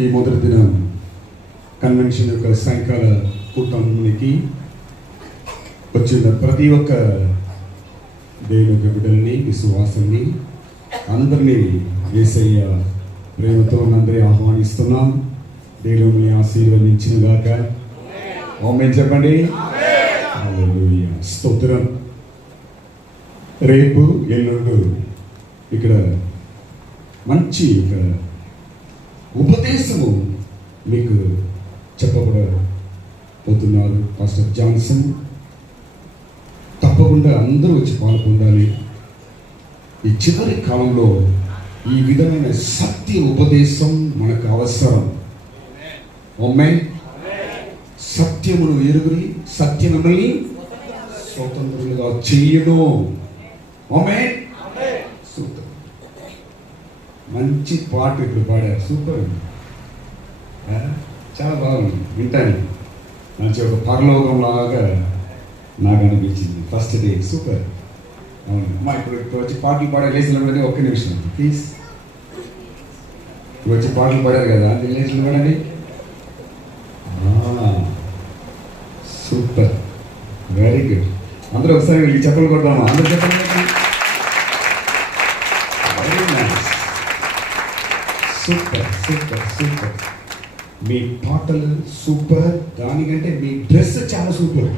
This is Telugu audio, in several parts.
ఈ మొదటి దినం కన్వెన్షన్ యొక్క సాయంకాల కూటమికి వచ్చిన ప్రతి ఒక్క దేవుని యొక్క బిడ్డల్ని, విశ్వాసాన్ని అందరినీ యేసయ్య ప్రేమతో అందరి ఆహ్వానిస్తున్నాం. దేవుని ఆశీర్వదించిన గాక ఆమేన్ చెప్పండి. హల్లెలూయా, స్తోత్రం. రేపు ఎల్లుండు ఇక్కడ మంచి ఒక ఉపదేశము మీకు చెప్పబడబోతున్నారు పాస్టర్ జాన్సన్. తప్పకుండా అందరూ వచ్చి పాల్గొనాలి. ఈ చివరి కాలంలో ఈ విధమైన సత్య ఉపదేశం మనకు అవసరం. ఆమేన్. సత్యమును ఎరుగురి సత్యం మిమ్మల్ని స్వతంత్రులుగా చెయ్యను. ఆమేన్. సూపర్, మంచి పాట ఇప్పుడు పాడారు. సూపర్, చాలా బాగుంది. వింటాను, మంచి ఒక పరలోకం లాగా నాకు అనిపించింది ఫస్ట్ డే. సూపర్. అవును అమ్మా, ఇప్పుడు వచ్చి పాటలు పాడే లేచిన ఒక్క నిమిషం ప్లీజ్. ఇప్పుడు వచ్చి పాటలు పాడారు కదా, లేచిన పడండి. Super, very good. అందరూ ఒకసారి వెళ్ళి చెప్పలు కొడదామా? అందరూ చెప్పండి. Very nice, super super super. మీ పాటలు సూపర్, దానికంటే మీ డ్రెస్ చాలా సూపర్.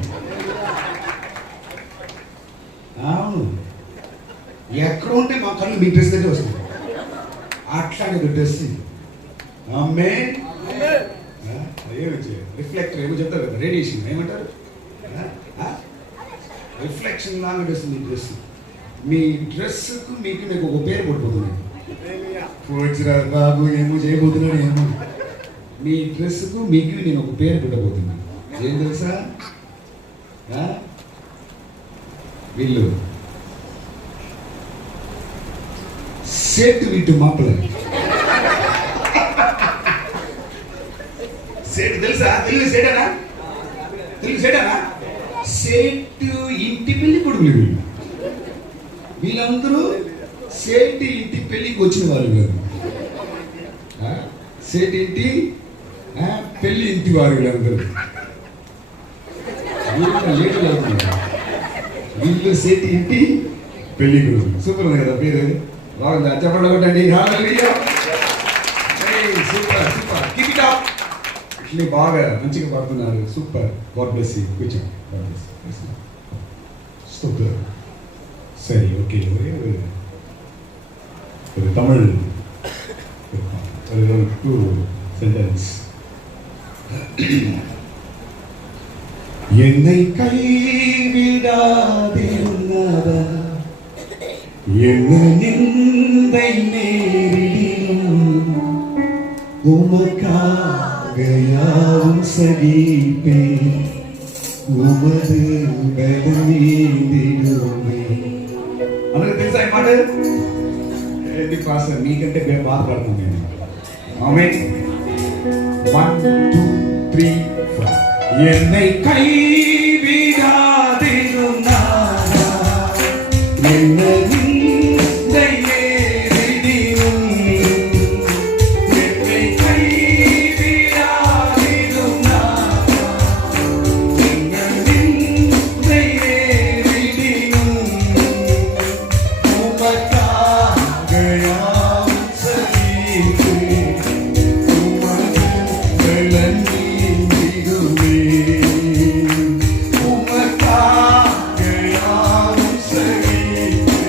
అవును, ఎక్కడ ఉంటే మా కళ్ళు మీ డ్రెస్ దగ్గర వస్తుంది. అట్లాంటి డ్రెస్. ఆమేన్. రిఫ్లెక్టర్ ఏమో చెప్తారు కదా, రేడియేషన్ ఏమంటారు, రిఫ్లెక్షన్ లాగా వస్తుంది మీ డ్రెస్. మీ డ్రెస్కు మీకు ఒక పేరు పడిపోతుంది. బాబు ఏమో చేయబోతున్నాడు ఏమో. మీ డ్రెస్కు మీకు నేను ఒక పేరు పెట్టబోతున్నా. ఏం తెలుసా? వీళ్ళు సేటు వీటు మాపల. సేటు తెలుసా? తెలుగు సేటనా? తెలుగు సేటనా? సేటు ఇంటి పెళ్లి కొడుకులు వీళ్ళు. వీళ్ళందరూ సేటు ఇంటి పెళ్లికి వచ్చిన వాళ్ళు కాదు. సేటు ఇంటి పెళ్లి ఇంటి వారు వీళ్ళందరూ. లేటులు అవుతున్నారు. వీళ్ళు సేటు ఇంటి పెళ్లి కొడుకు. సూపర్ ఉంది కదా పేరు, బాగుందా? చెప్పండి కొట్టండి. Super super, keep it up. ఇట్లా బాగా మంచిగా పాడుతున్నారు. Super, god bless you. కూర్చో. సూపర్. సరే, ఓకే. Tamil two sentence. என்னை கைவிடாதிருந்தவர் என்ன நிந்தை நேரிடும் உமக்காக யாவும் சகிப்பேன் உமது బలమీదిడుమే. అందరికి తెలుసా ఈ మాట? ఏంటి పాస్టర్, మీకంటే మేము బాధపడుతున్నాం నేను. ఆమేన్. 1 2 3 4. என்னை கைவிடாதிருந்தாரா என்ன நிந்தை நேரிடினும் என்னை கைவிடாதிருந்தாரா என்ன நிந்தை நேரிடினும் உமக்காக யாவும் சகிப்பேன் உமது பலமீதிடுமே. உமக்காக யாவும் சகிப்பேன்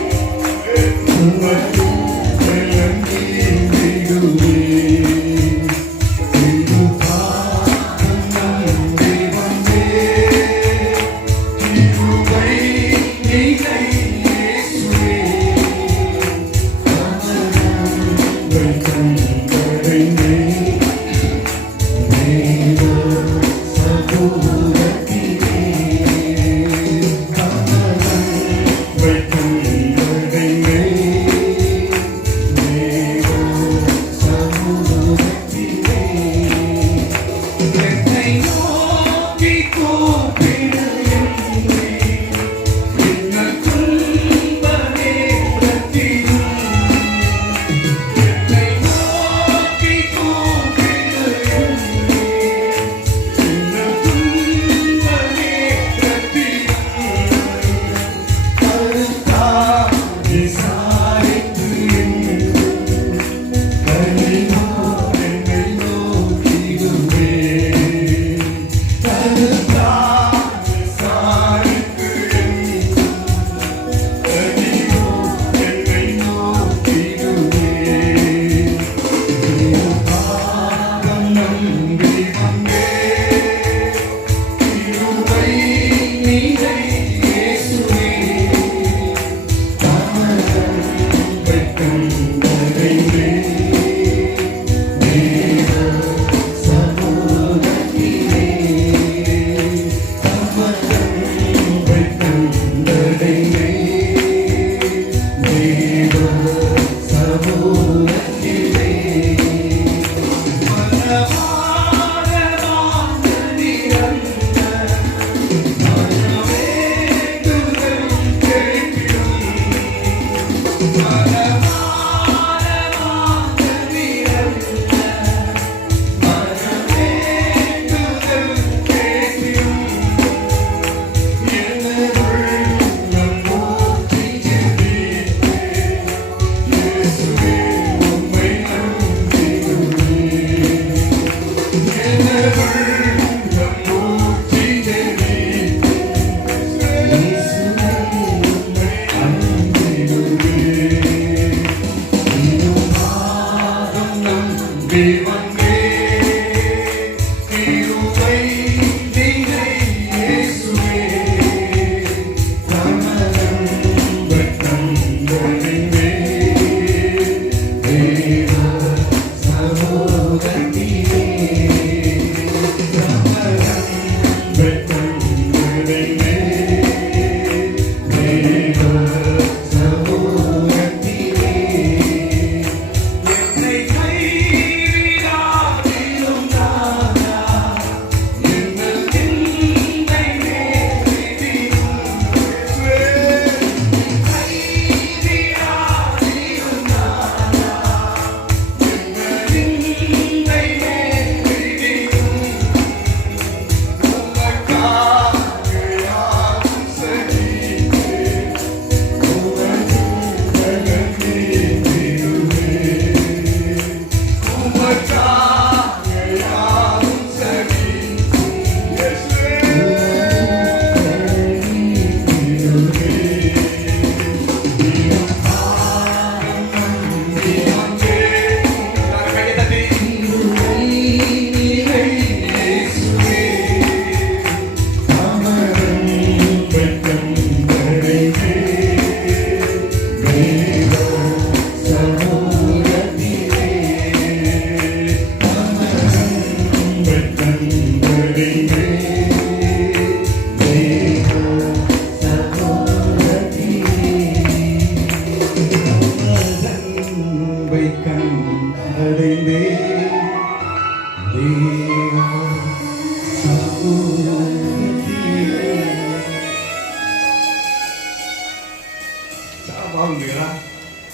బాగుంది కదా.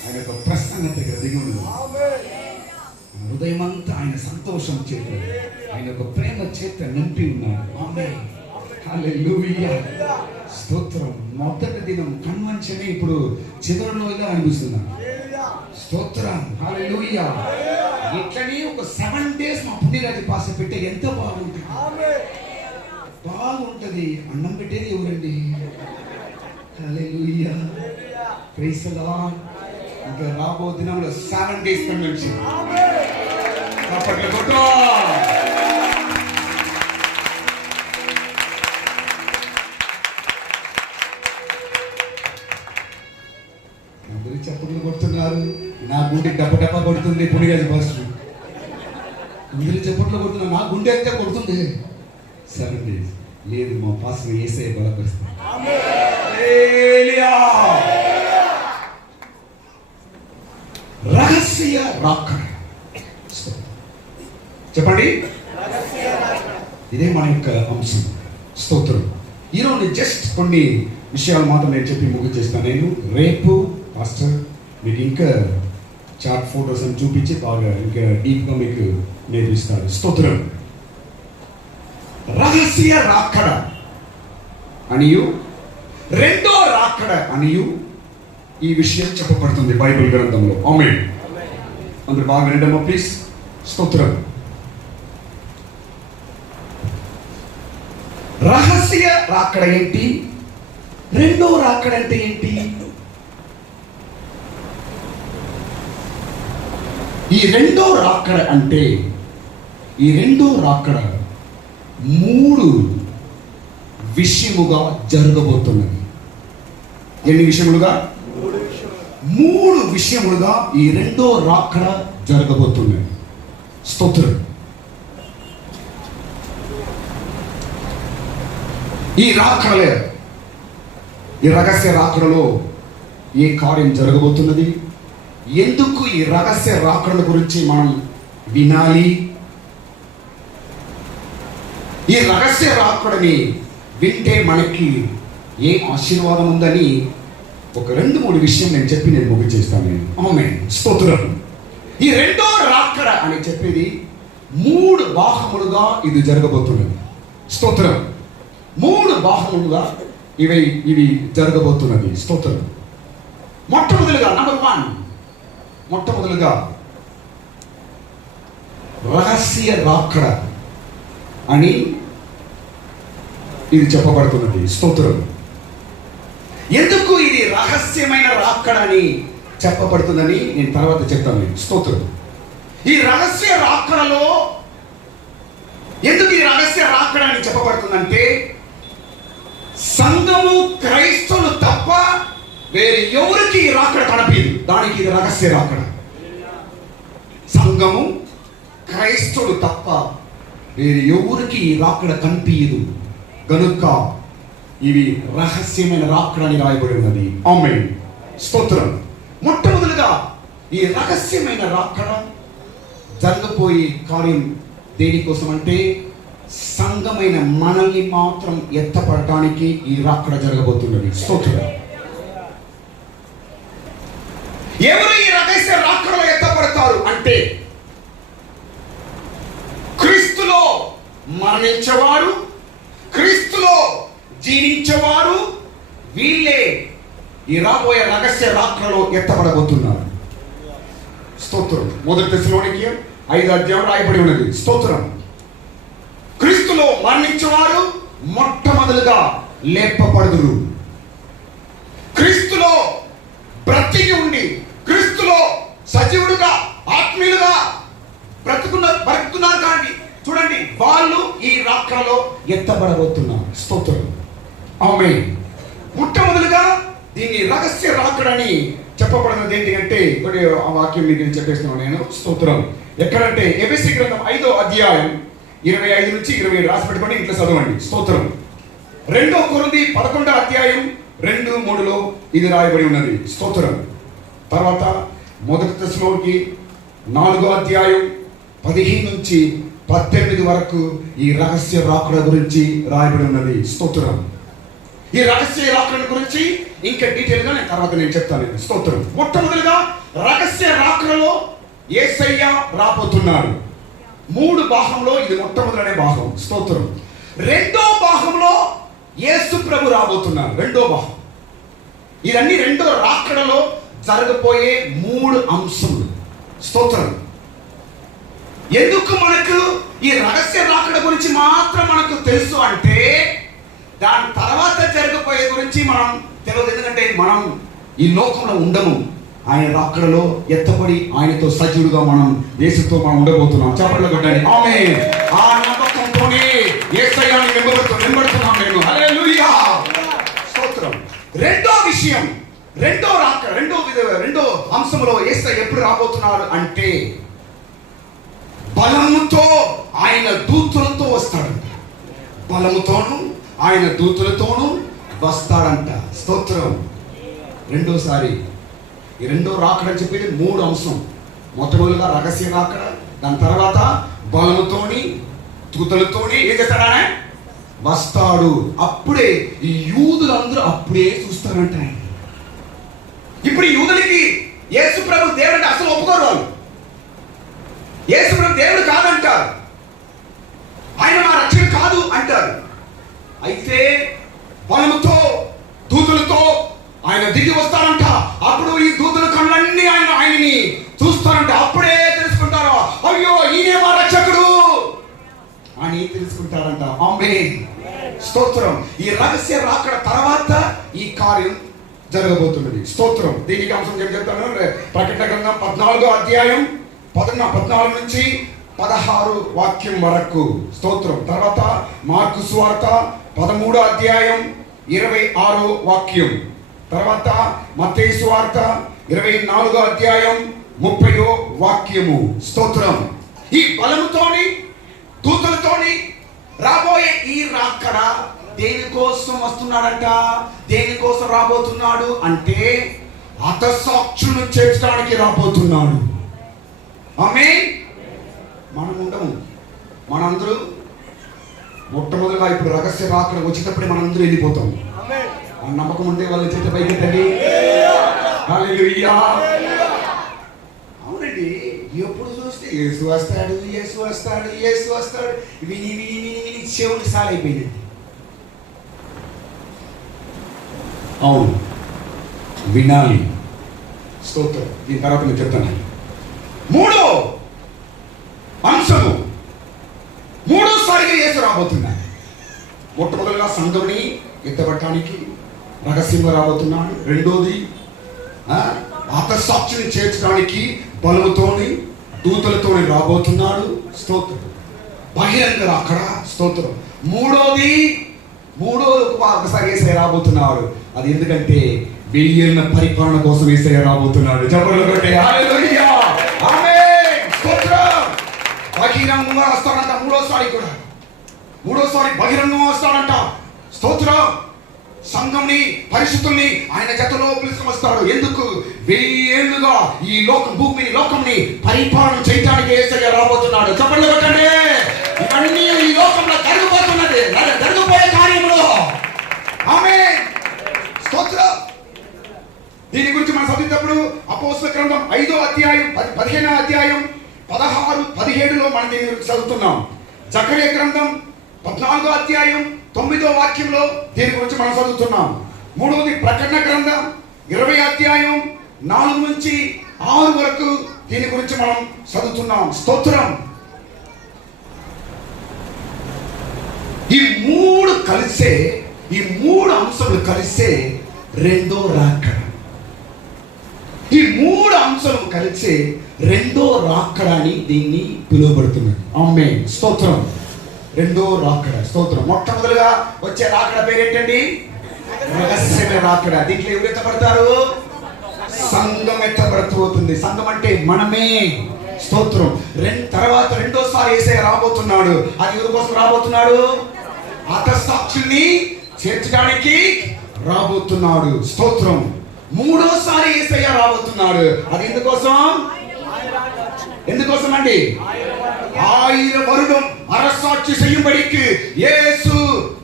ఆయన యొక్క ప్రసన్నత ఇక్కడ దిగి ఉంది. హృదయం అంతా ఆయన సంతోషం చేత, ఆయన యొక్క ప్రేమ చేత నింపి ఉన్నాడు. ఆమేన్. హల్లెలూయా. స్తోత్రం. మొదటి దినం కన్వెన్షన్ ఇప్పుడు చివరిలో ఇలా అనిపిస్తున్నాను. స్తోత్రం. హల్లెలూయా. ఇట్లనే ఒక 7 days మా పుణ్యరాజు పాస పెట్టే ఎంత బాగుంటుంది. బాగుంటది. అన్నం పెట్టేది ఎవరండి? హల్లెలూయా. Praise the lord. ఇంకా రాబో దినంలో 7 days కన్వెన్షన్. అప్పట్లో కొట్టో. అందరూ చప్పట్లు కొడుతున్నారు. నా గుండె డబ్బ కొడుతుంది. పుణ్యరాజు పాస్టర్ అందరూ చప్పట్లు కొడుతున్నారు. నా గుండె అయితే కొడుతుంది. 7 days లేదు, మా పాస్టర్ యేసయ్య బలపరుస్తాడు. రహస్య రాకడ. చెప్పండి. ఇదే మన యొక్క అంశం. స్తోత్రం. ఈరోజు జస్ట్ కొన్ని విషయాలు మాత్రం నేను చెప్పి ముగించేస్తాను. నేను రేపు పాస్టర్ మీకు ఇంకా చార్ట్ ఫోటోస్ అని చూపించి బాగా ఇంకా డీప్గా మీకు నేర్పిస్తాడు. స్తోత్రం. రహస్య రాకడ అనియు రెండో రాకడ అనియు ఈ విషయం చెప్పబడుతుంది బైబిల్ గ్రంథంలో. ఆమేన్. అందరూ బాగా వినండమ్మా ప్లీజ్. స్తోత్రం. రహస్య రాకడ ఏంటి? రెండో రాకడ అంటే ఏంటి? ఈ రెండో రాకడ అంటే, ఈ రెండో రాకడ 3 విషయముగా జరగబోతున్నది. ఎన్ని విషయములుగా? 3 విషయములుగా ఈ రెండో రాకడ జరగబోతున్నది. స్తోత్రం. ఈ రాకడలే, ఈ రహస్య రాకడలో ఏ కార్యం జరగబోతున్నది, ఎందుకు ఈ రహస్య రాకడల గురించి మనం వినాలి, ఈ రహస్య రాకడని వింటే మనకి ఏ ఆశీర్వాదం ఉందని ఒక 2-3 విషయం నేను చెప్పి నేను ముగించేస్తాను. ఆమేన్. స్తోత్రం. ఈ రెండో రాకడ అని చెప్పేది 3 భాగములుగా ఇది జరగబోతున్నది. స్తోత్రం. 3 భాగములుగా ఇవి జరగబోతున్నది. స్తోత్రం. మొట్టమొదలుగా నంబర్ 1, మొట్టమొదలుగా రహస్య రాకడ అని ఇది చెప్పబడుతున్నది. స్తోత్రం. ఎందుకు ఇది రహస్యమైన రాకడ అని చెప్పబడుతుందని నేను తర్వాత చెప్తాను. స్తోత్రం. ఈ రహస్య రాకడలో ఎందుకు ఈ రహస్య రాకడ అని చెప్పబడుతుందంటే, సంఘము క్రైస్తవులు తప్ప వేరే ఎవరికి ఈ రాకడ కనిపించదు. దానికి ఇది రహస్య రాకడ. సంఘము క్రైస్తవులు తప్ప వేరే ఎవరికి ఈ రాకడ కనిపించదు గనుక ఇవి రహస్యమైన రాకడ అని రాయబడి ఉన్నది. ఆమేన్. స్తోత్రం. మొట్టమొదలుగా ఈ రహస్యమైన రాకడ జరగబోయే కార్యం దేనికోసం అంటే, సంఘమైన మనల్ని మాత్రం ఎత్తపడటానికి ఈ రాకడ జరగబోతున్నది. స్తోత్రం. ఎవరు ఈ రహస్య రాకడలో ఎత్తపడతారు అంటే, క్రీస్తులో మరణించేవారు, క్రీస్తులో జీవించేవారు, వీళ్ళే ఈ రాబోయే రహస్య రాకడలో ఎత్తపడబోతున్నారు. స్తోత్రం. 1 తెస్సలోనికీయులు 5వ అధ్యాయం రాయబడి ఉన్నది. స్తోత్రం. క్రీస్తులో మరణించేవారు మొట్టమొదలుగా లేపబడుదురు. క్రీస్తులో బ్రతికి ఉండి, క్రీస్తులో సజీవుడుగా ఆత్మీయులుగా బ్రతుకుతున్నారు కానీ చూడండి, వాళ్ళు ఈ రాకడలో ఎత్తబడబోతున్నారు. స్తోత్రం. ఆమేన్. మొట్టమొదలుగా దీన్ని రహస్య రాకడని చెప్పబడినది ఏంటి అంటే, ఆ వాక్యం మీకు చెప్పేస్తున్నాను నేను. స్తోత్రం. ఎక్కడంటే ఎఫెసీ గ్రంథం 5వ అధ్యాయం 25 నుంచి 27 రాసి పెట్టుకొని ఇంట్లో చదవండి. స్తోత్రం. 2 కొరింథీ 11వ అధ్యాయం 2-3లో ఇది రాయబడి ఉన్నది. స్తోత్రం. తర్వాత 1 తెస్సలోనికీ 4వ అధ్యాయం 15 నుంచి 18 వరకు ఈ రహస్య రాకడ గురించి రాయబడి ఉన్నది. స్తోత్రం. ఈ రహస్య రాకడ గురించి ఇంకా డీటెయిల్గా నేను తర్వాత చెప్తాను. స్తోత్రం. మొట్టమొదటిగా రహస్య రాకడలో యేసయ్య రాబోతున్నాడు. 3 భాగంలో ఇది మొట్టమొదటి భాగం. స్తోత్రం. 2వ భాగంలో యేసు ప్రభు రాబోతున్నారు. 2వ భాగం. ఇవన్నీ 2వ రాకడలో జరగబోయే 3 అంశములు. స్తోత్రం. ఎందుకు మనకు ఈ రహస్య రాకడ గురించి మాత్రం మనకు తెలుసు అంటే దాని తర్వాత జరగబోయే గురించి మనం తెలియదు. ఎందుకంటే మనం ఈ లోకంలో ఉండము. ఆయన రాకడలో ఎత్తబడి ఆయనతో సజీవుడుగా మనం యేసుతో మనం ఉండబోతున్నాం. చప్పట్లు కొట్టండి. ఆమేన్. ఆ నమ్మకంతోనే యేసయ్యని వెంబడుతున్నాం నేను. హల్లెలూయా. స్తోత్రం. 2వ విషయం, 2వ రాకడ, 2వ అంశంలో యేసయ్య ఎప్పుడు రాబోతున్నాడు అంటే బలముతో ఆయన దూతలతో వస్తాడంట. బలముతోను ఆయన దూతలతోనూ వస్తాడంట. స్తోత్రం. రెండోసారి ఈ 2వ రాకడ అని చెప్పేది 3 అంశం. మొట్టమొదటిగా రహస్య రాకడ, దాని తర్వాత బలముతోని దూతలతోని ఏం చేస్తాడనే వస్తాడు. అప్పుడే ఈ యూదులందరూ అప్పుడే చూస్తారంట. ఇప్పుడు యూదులకి యేసు ప్రభు దేవుడు అంటే అసలు ఒప్పుకోరు. వాళ్ళు యేసు ప్రభు దేవుడు కాదంటారు. ఆయన మా రక్షణ కాదు అంటారు. అయితే బలముతో దూతలతో ఆయన దిగి వస్తారంట. అప్పుడు ఈ దూతల కళ్ళన్నీ ఆయనని చూస్తారంట. అప్పుడే తెలుసుకుంటారు, అయ్యో ఈయనే మా రక్షకుడు అని తెలుసుకుంటారంట. ఆమేన్. స్తోత్రం. ఈ రహస్య రాకడ తర్వాత ఈ కార్యం జరగబోతున్నది. స్తోత్రం. దీనికి అంశం చెప్తాను. ప్రకటన గ్రంథం 14వ అధ్యాయం 14 నుంచి 16 వాక్యం వరకు. స్తోత్రం. తర్వాత మార్కు సువార్త 13వ అధ్యాయం 26వ వాక్యం. తర్వాత మత్తయి సువార్త 24వ అధ్యాయం 30వ వాక్యము. స్తోత్రం. ఈ బలముతోని దూతలతోని రాబోయే ఈ రాకడ దేనికోసం వస్తున్నాడంట? దేనికోసం రాబోతున్నాడు అంటే హతసాక్షులను చేర్చడానికి రాబోతున్నాడు. ఆమేన్. మనం ఉండము. మనందరూ మొట్టమొదటిగా ఇప్పుడు రహస్య రాకడ వచ్చేటప్పుడే మనందరూ వెళ్ళిపోతాం. ఆ నమ్మకం ఉంటే వాళ్ళ చేత పైకెత్తండి. హల్లెలూయా. అవునండి. ఎప్పుడు చూస్తే యేసు వస్తాడు, యేసు వస్తాడు, యేసు వస్తాడు విని విని విని విని చెవులు సాలైపోయింది. అవును, వినాలి. స్తోత్రం. దీని తర్వాత నేను చెప్తాను. 3వ అంశము, 3వసారిగా యేసు రాబోతున్నాడు. మొట్టమొదటిగా సంఘంని ఎత్తబట్టడానికి రహస్యంగా రాబోతున్నాడు. 2వది హతసాక్షిని చేర్చడానికి బలముతోని దూతలతోని రాబోతున్నాడు. స్తోత్రం. బహిరంగ రాకడ. స్తోత్రం. 3వది ఒకసారి యేసయ్య రాబోతున్నాడు. అది ఎందుకంటే 1000 ఏళ్ల పరిపాలన కోసం యేసయ్య రాబోతున్నాడు. చప్పట్లు కొట్టి హల్లెలూయా. ఆమేన్. స్తోత్రం. బహిరంగంగా వస్తాడంట. 3వసారి కూడా 3వసారి బహిరంగంగా వస్తాడంట. స్తోత్రం. సంఘంని పరిశుద్ధుల్ని ఆయన జతలో పిలుచుకు వస్తాడు. ఎందుకు? 1000 ఏళ్లుగా ఈ లోకంని పరిపాలన చేయడానికి యేసయ్య రాబోతున్నాడు. చప్పట్లు కొట్టండి. ఇవన్నీ ఈ లోకంలో జరగబోతున్నది, జరగబోయే కార్యములు. ఆమేన్. స్తోత్రం. దీని గురించి మనం చదివేటప్పుడు అపోస్తల గ్రంథం 5వ అధ్యాయం 15వ అధ్యాయం 16, 17లో మనం దీని గురించి చదువుతున్నాం. జకర్యా గ్రంథం 14వ అధ్యాయం 9వ వాక్యంలో దీని గురించి మనం చదువుతున్నాం. 3వది ప్రకటన గ్రంథం 20వ అధ్యాయం 4 నుంచి 6 వరకు దీని గురించి మనం చదువుతున్నాం. స్తోత్రం. ఈ 3 కలిసే, ఈ 3 అంశాలు కలిసే 2వ రాకడ. ఈ 3 అంశాలు కలిసే 2వ రాకడ అని దీన్ని పిలువబడుతున్నది. ఆమేన్. స్తోత్రం. 2వ రాకడ. స్తోత్రం. మొట్టమొదటిగా వచ్చే రాకడ పేరేంటండి? రహస్య రాకడ. దీంట్లో ఎవరు ఎత్తబడతారు? సంఘం ఎత్తబడుతుంది. సంఘం అంటే మనమే. స్తోత్రం. తర్వాత 2వసారి యేసయ్య రాబోతున్నాడు. అది ఎవరి కోసం రాబోతున్నాడు? హతసాక్షుల్ని చేర్చడానికి రాబోతున్నాడు. స్తోత్రం. 3వసారి యేసయ్య రాబోతున్నాడు. అది ఎందుకోసం? ఎందుకోసం అండి? 1000 வருடம் அரசாட்சி செய்யும்படிக்கு இயேசு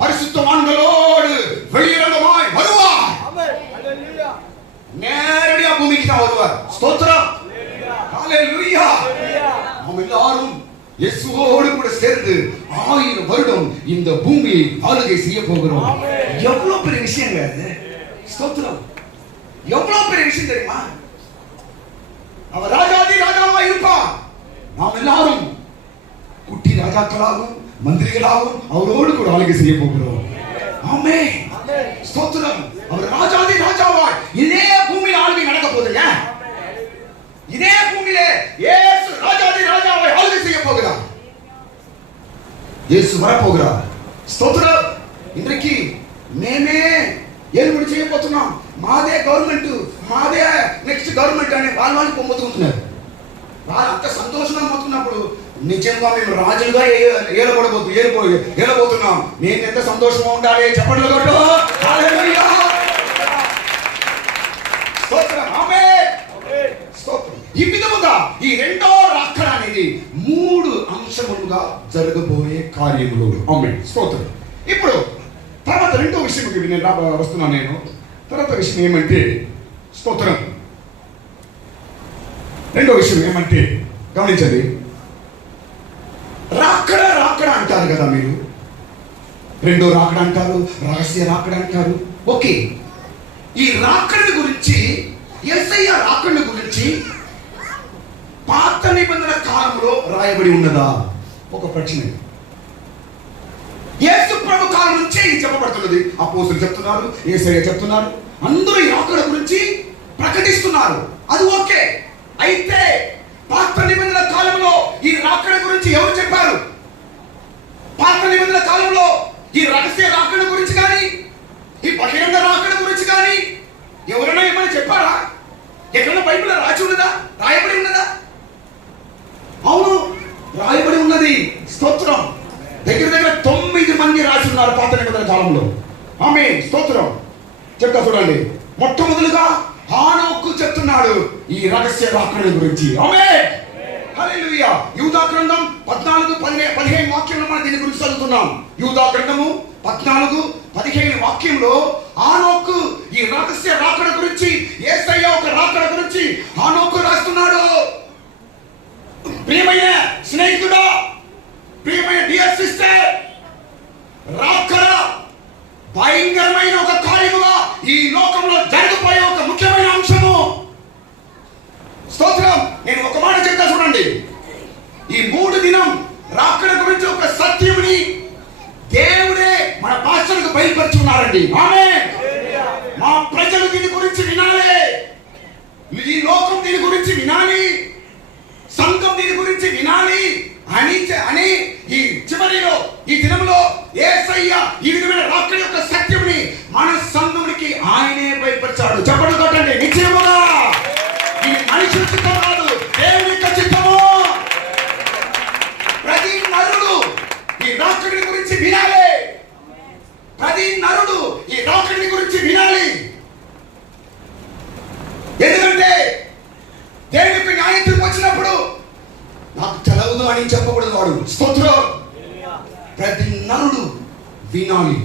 பரிசுத்தவான்களோடு வெளியரங்கமாய் வருவார். நேரடியா பூமிக்கு தான் வருவார். ஸ்தோத்திரம். ஹalleluya. நாம் எல்லாரும் இயேசுவோடு கூட சேர்ந்து 1000 வருடம் இந்த பூமியை ஆளுகை செய்ய போகிறோம். எவ்வளவு பெரிய விஷயங்க அது. ஸ்தோத்திரம். எவ்வளவு பெரிய விஷயம் தெரியுமா? அவர் ராஜாதி ராஜாவா இருப்பார். நாம் எல்லாரும் குட்டி ராஜாக்களாகவும் மந்திரிகளாகவும் அவரோடு கூட ஆளுகை செய்ய போகிறோம். ஆமென். ஸ்தோத்திரம். அவர் ராஜாதி ராஜாவாய் இதே பூமியில் ஆளுகை நடக்க போகுதுங்க. இதே பூமியிலே இயேசு ராஜாதி ராஜாவாய் ஆளுகை செய்ய போகிறார். இயேசு வர போகிறார். ஸ்தோத்திரம். இன்றைக்கு మేమే ఏలుబడి చేయబోతున్నాం. మాదే గవర్నమెంట్, మాదే నెక్స్ట్ గవర్నమెంట్ అని వాళ్ళు పొమ్ముతున్నారు. వాళ్ళు అంత సంతోషంగా మొత్తున్నప్పుడు నిజంగా మేము రాజులుగా ఏలబోతున్నాం. నేను ఎంత సంతోషంగా ఉండాలి చెప్పండి కొట్టు. హల్లెలూయా. స్తోత్రం. ఆమేన్. స్తోత్రం. ఈ విధముగా ఈ రెండో రాకడ అనేది 3 అంశములుగా జరగబోయే కార్యములు. ఆమేన్. స్తోత్రం. ఇప్పుడు తర్వాత రెండో విషయంకి నేను వస్తున్నాను. నేను తర్వాత విషయం ఏమంటే స్తోత్రం. రెండో విషయం ఏమంటే గమనించండి. రాకడ రాకడ అంటారు కదా మీరు. రెండో రాకడ అంటారు, రహస్య రాకడ అంటారు. ఓకే, ఈ రాకడ గురించి, యేసయ్య రాకడ గురించి పాత నిబంధన కాలంలో రాయబడి ఉన్నదా? ఒక ప్రశ్న. యేసు ప్రభు కాలం నుంచే ఇది చెప్పబడుతున్నది. అపోస్తలులు చెప్తున్నారు, యేసయ్య చెప్తున్నారు, అందరూ ఈ రాకడ గురించి ప్రకటిస్తున్నారు. అది ఓకే. అయితే పాత నిబంధన కాలంలో ఈ రాకడ గురించి ఎవరు చెప్పారు? పాత నిబంధన కాలంలో ఈ రహస్య రాకడ గురించి కానీ, ఈ బహిరంగ రాకడ గురించి కానీ ఎవరైనా ఏమైనా చెప్పారా? ఎక్కడైనా బైబిల్లో రాసి ఉన్నదా? రాయబడి ఉన్నదా? అవును, రాయబడి ఉన్నది. స్తోత్రం. దగ్గర దగ్గర 9 మంది రాసి ఉన్నారు పాత నిబంధన కాలంలో. ఆమేన్. స్తోత్రం. చెప్తా చూడండి. మొట్టమొదలుగా హానోకు చెప్తున్నాడు ఈ రహస్య రాకడ గురించి. ఆమేన్. హల్లెలూయా. యూదా గ్రంథం 14-15 వాక్యంలో మనం దీని గురించి చదువుతున్నాం. యూదా గ్రంథము 14-15 వాక్యంలో హానోకు ఈ రహస్య రాకడ గురించి, యేసయ్య ఒక రాకడ గురించి హానోకు రాస్తున్నాడు. ప్రియమైన స్నేహితుడా, ప్రియమైన డియర్ సిస్టర్, రాకడ భయంకరమైన ఒక కార్యముగా ఈ లోకంలో జరగబోయే ఒక ముఖ్యమైన అంశము. స్తోత్రం. నేను ఒక మాట చెప్తా చూడండి. ఈ 3 దినం రాకడ గురించి ఒక సత్యముని దేవుడే మన పాస్టర్లకు బయలుపరుచున్నారండి. ఆమేన్. మా ప్రజలు దీని గురించి వినాలి, ఈ లోకం దీని గురించి వినాలి, సంఘం దీని గురించి వినాలి అని ఈ చివరిలో ఈ దినంలో యేసయ్య ఈ విధమైన రాకడ యొక్క సత్యముని మన సంఘమునికి ఆయనే బయలుపరిచాడు. చెప్పండి కొట్టండి. నిశ్చయముగా ఇది మనుషుల చిత్తం కాదు, దేవుని యొక్క చిత్తము. ప్రతి నరుడు ఈ రాకడ గురించి వినాలి. ప్రతి నరుడు ఈ రాకడ గురించి వినాలి. ఎందుకంటే దేవునికి న్యాయం వచ్చినప్పుడు నాకు తెలవదు అని చెప్పకూడదు వాడు. స్తోత్రం. ప్రతి నరుడు వినాలి.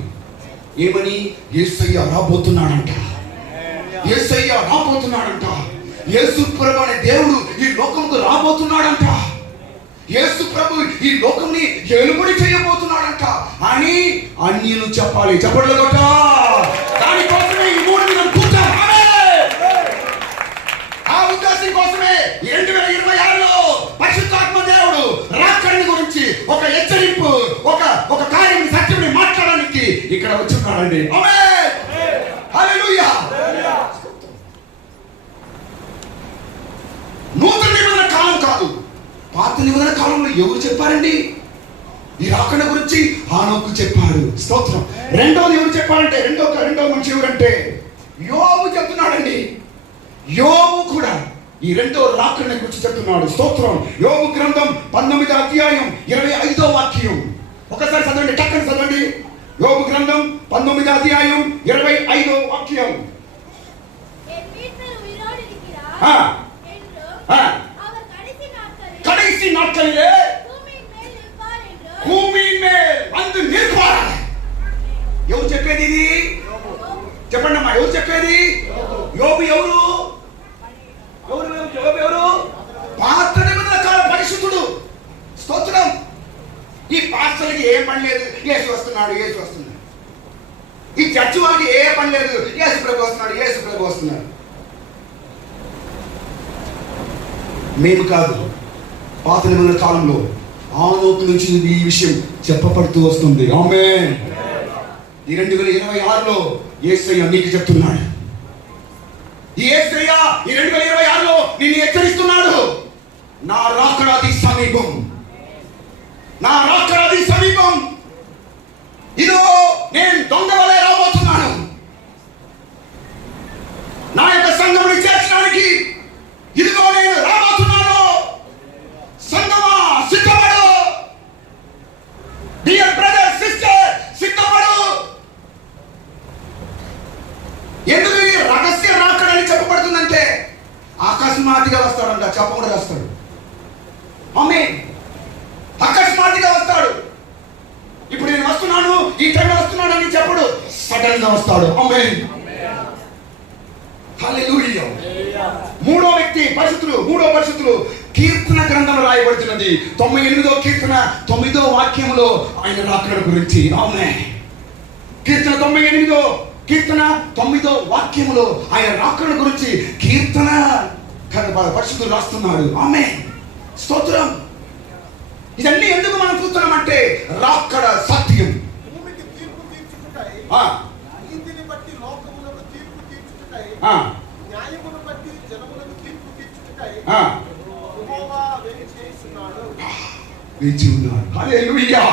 ఏమని? యేసయ్య రాబోతున్నాడంట. యేసయ్య రాబోతున్నాడంట. యేసు ప్రభు అనే దేవుడు ఈ లోకంకు రాబోతున్నాడంట. యేసు ప్రభు ఈ లోకంని ఏలుబడి చేయబోతున్నాడంట అని అన్యులు చెప్పాలి. చెప్పండి కొట్ట. దానికోసమే ఈ 3 దినం కూర్చోం. ఆ ఉద్దేశం కోసమే 2026లో పరిశుద్ధాత్మ దేవుడు రాకడని గురించి ఒక హెచ్చరింపు, ఒక కార్యం, సత్యం మాట్లాడడానికి ఇక్కడ వచ్చున్నాడండి. ఆమేన్. హల్లెలూయా. నూతన నిబంధన కాలం కాదు, పాత నిబంధన కాలంలో ఎవరు చెప్పారండి ఈ రాకడ గురించి? హానోకు చెప్పాడు. స్తోత్రం. రెండోది ఎవరు చెప్పారంటే, రెండో మనిషి ఎవరంటే యోబు చెప్తున్నాడండి. యోబు కూడా ఈ రెండో రాకడ గురించి చెప్తున్నాడు. స్తోత్రం. యోబు గ్రంథం 19వ అధ్యాయం 25వ వాక్యం ఒకసారి చదవండి, టక్కని చదవండి. యోబు గ్రంథం 19వ అధ్యాయం 25వ వాక్యం. கடைசி நாட்களிலே భూమి మేల్ வந்து நிற்பார். ఎవరు చెప్పేది ఇది? చెప్పండి అమ్మా, ఎవరు చెప్పేది? యోబు. ఎవరు? పాత నిబంధన కాల పరిశుద్ధుడు. స్తోత్రం. ఈ పాస్టర్కి ఏ పని లేదు, యేసు వస్తున్నాడు. ఈ చర్చి వాడికి ఏ పని లేదు, యేసు ప్రభు వస్తున్నాడు. మేము కాదు, పాత నిబంధన కాలంలో ఆనోకు నుంచి ఈ విషయం చెప్పబడుతూ వస్తుంది. ఆమేన్. ఈ 2026లో యేసయ్య నీకు చెప్తున్నాడు. ఈ యేసయ్య ఈ 2026లో నిన్ను హెచ్చరిస్తున్నాడు. నా రాకడ అతి సమీపం. ఇదో నేను దొంగ వలె రాబోతున్నాను. నా యొక్క సంఘముని చేర్చడానికి ఇదిగో నేను రాబోతున్నాను. సంఘమా సిద్ధపడు. డియర్ బ్రదర్ సిస్టర్ సిద్ధపడు. ఎందుకు ఈ రహస్య రాకడని చెప్పబడుతుందంటే అకస్మాత్తుగా వస్తాడంట, చెప్పకుండా వస్తాడు. ఆమేన్. అకస్మాత్తుగా వస్తాడు. ఇప్పుడు నేను వస్తున్నాను, ఈ టైంలో వస్తున్నాను అని చెప్పడు, సడన్ గా వస్తాడు. ఆమేన్. హల్లెలూయా. మూడో వ్యక్తి పరిశుద్ధులు కీర్తన గ్రంథంలో రాయబడుతున్నది. 98వ కీర్తన 9వ వాక్యంలో ఆయన రాకడ గురించి. ఆమేన్. కీర్తన 9వ వాక్యంలో ఆయన రాకడ గురించి కీర్తన పరిశుద్ధులు రాస్తున్నాడు. ఆమేన్. స్తోత్రం. ఇదన్నీ ఎందుకు మనం చూస్తున్నామంటే రాకడ సత్యం. భూమికి తీర్పు తీర్చుటకై, నీతిని బట్టి లోకములకు తీర్పు తీర్చుటకై, న్యాయమును బట్టి జనములకు తీర్పు తీర్చుటకై యెహోవా వేచి ఉన్నాడు. హల్లెలూయా.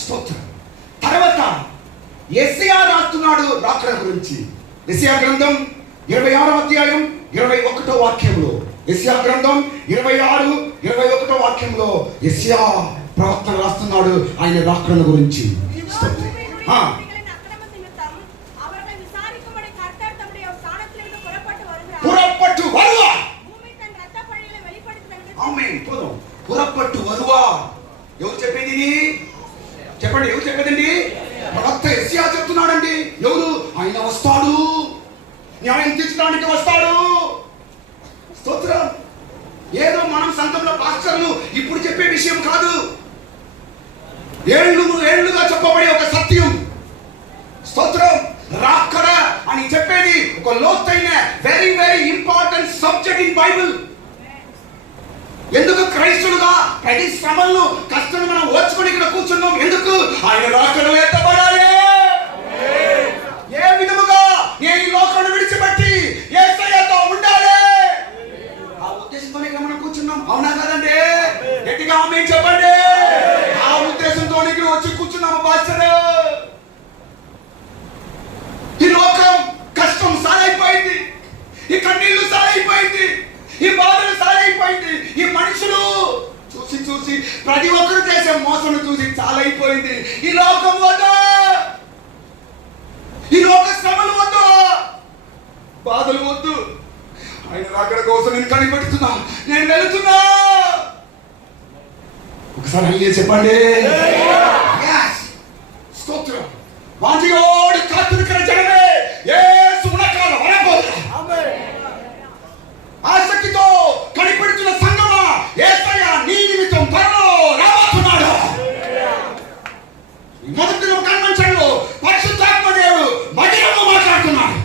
స్తోత్రం. తర్వాత యెషయా రాస్తున్నాడు రాకడ గురించి. యెషయా గ్రంథం 26వ అధ్యాయం 21వ వాక్యంలో, యెషయా గ్రంథం 26, 21వ వాక్యంలో యెషయా ప్రవక్త రాస్తున్నాడు ఆయన రాకడ గురించి. పురపట్టు వరువా. ఎవరు చెప్పేది? చెప్పండి, ఎవరు చెప్పేదండి? ప్రవక్త యెషయా చెప్తున్నాడండి. ఎవరు? ఆయన వస్తాడు, న్యాయం తీర్చడానికి వస్తాడు. స్తోత్రం. ఏదో మనం సంఘంలో పాస్టర్లు ఇప్పుడు చెప్పే విషయం కాదు, ఏళ్ళుగా చెప్పబడే ఒక సత్యం. స్తోత్రం. రాకడ అని చెప్పేది ఒక లోతైన very very important subject in Bible. ఎందుకు క్రైస్తవులుగా ప్రతి శ్రమలను కష్టం మనం ఓర్చుకొని ఇక్కడ కూర్చున్నాం? ఎందుకు? ఆయన రాకడలో ఎత్తబడాలి. ఏ విధముగా నేను ఈ లోకాన్ని విడిచిపెట్టి యేసయ్యతో ఉండాలి, ఆ ఉద్దేశంతో ఇక్కడ మనం కూర్చున్నాం. అవునా కదండి? గట్టిగా ఆమేన్ చెప్పండి. ఆ ఉద్దేశంతో ఇక్కడ వచ్చి కూర్చున్నాము పాస్టర్. ఈ లోకం కష్టం సాలైపోయింది, ఈ కన్నీళ్లు సాలైపోయింది, ఈ బాధలు సాలైపోయింది, ఈ మనుషులు చూసి ప్రతి ఒక్కరు చేసే మోసం చూసి చాలైపోయింది. ఈ లోకం వద్దు, ఈ లోక శ్రమలు వద్దు, బాధలు వద్దు. ఆయన రాకడ కోసం నేను కనిపెడుతున్నా, నేను వెళుతున్నా. ఒకసారి అయ్యే చెప్పండి. స్తోత్రం. వాంఛయోడు కాతురుకిన జనమే యేసు ఉనకాల వరబోదు. ఆసక్తితో కనిపెడుతున్న సంగమా, యేసయ్య నీ నిమిత్తం త్వరలో రాబోతున్నాడు. మొదటి కన్వెన్షన్లో పరిశుద్ధాత్మ దేవుడు మధ్యలో మాట్లాడుతున్నాడు.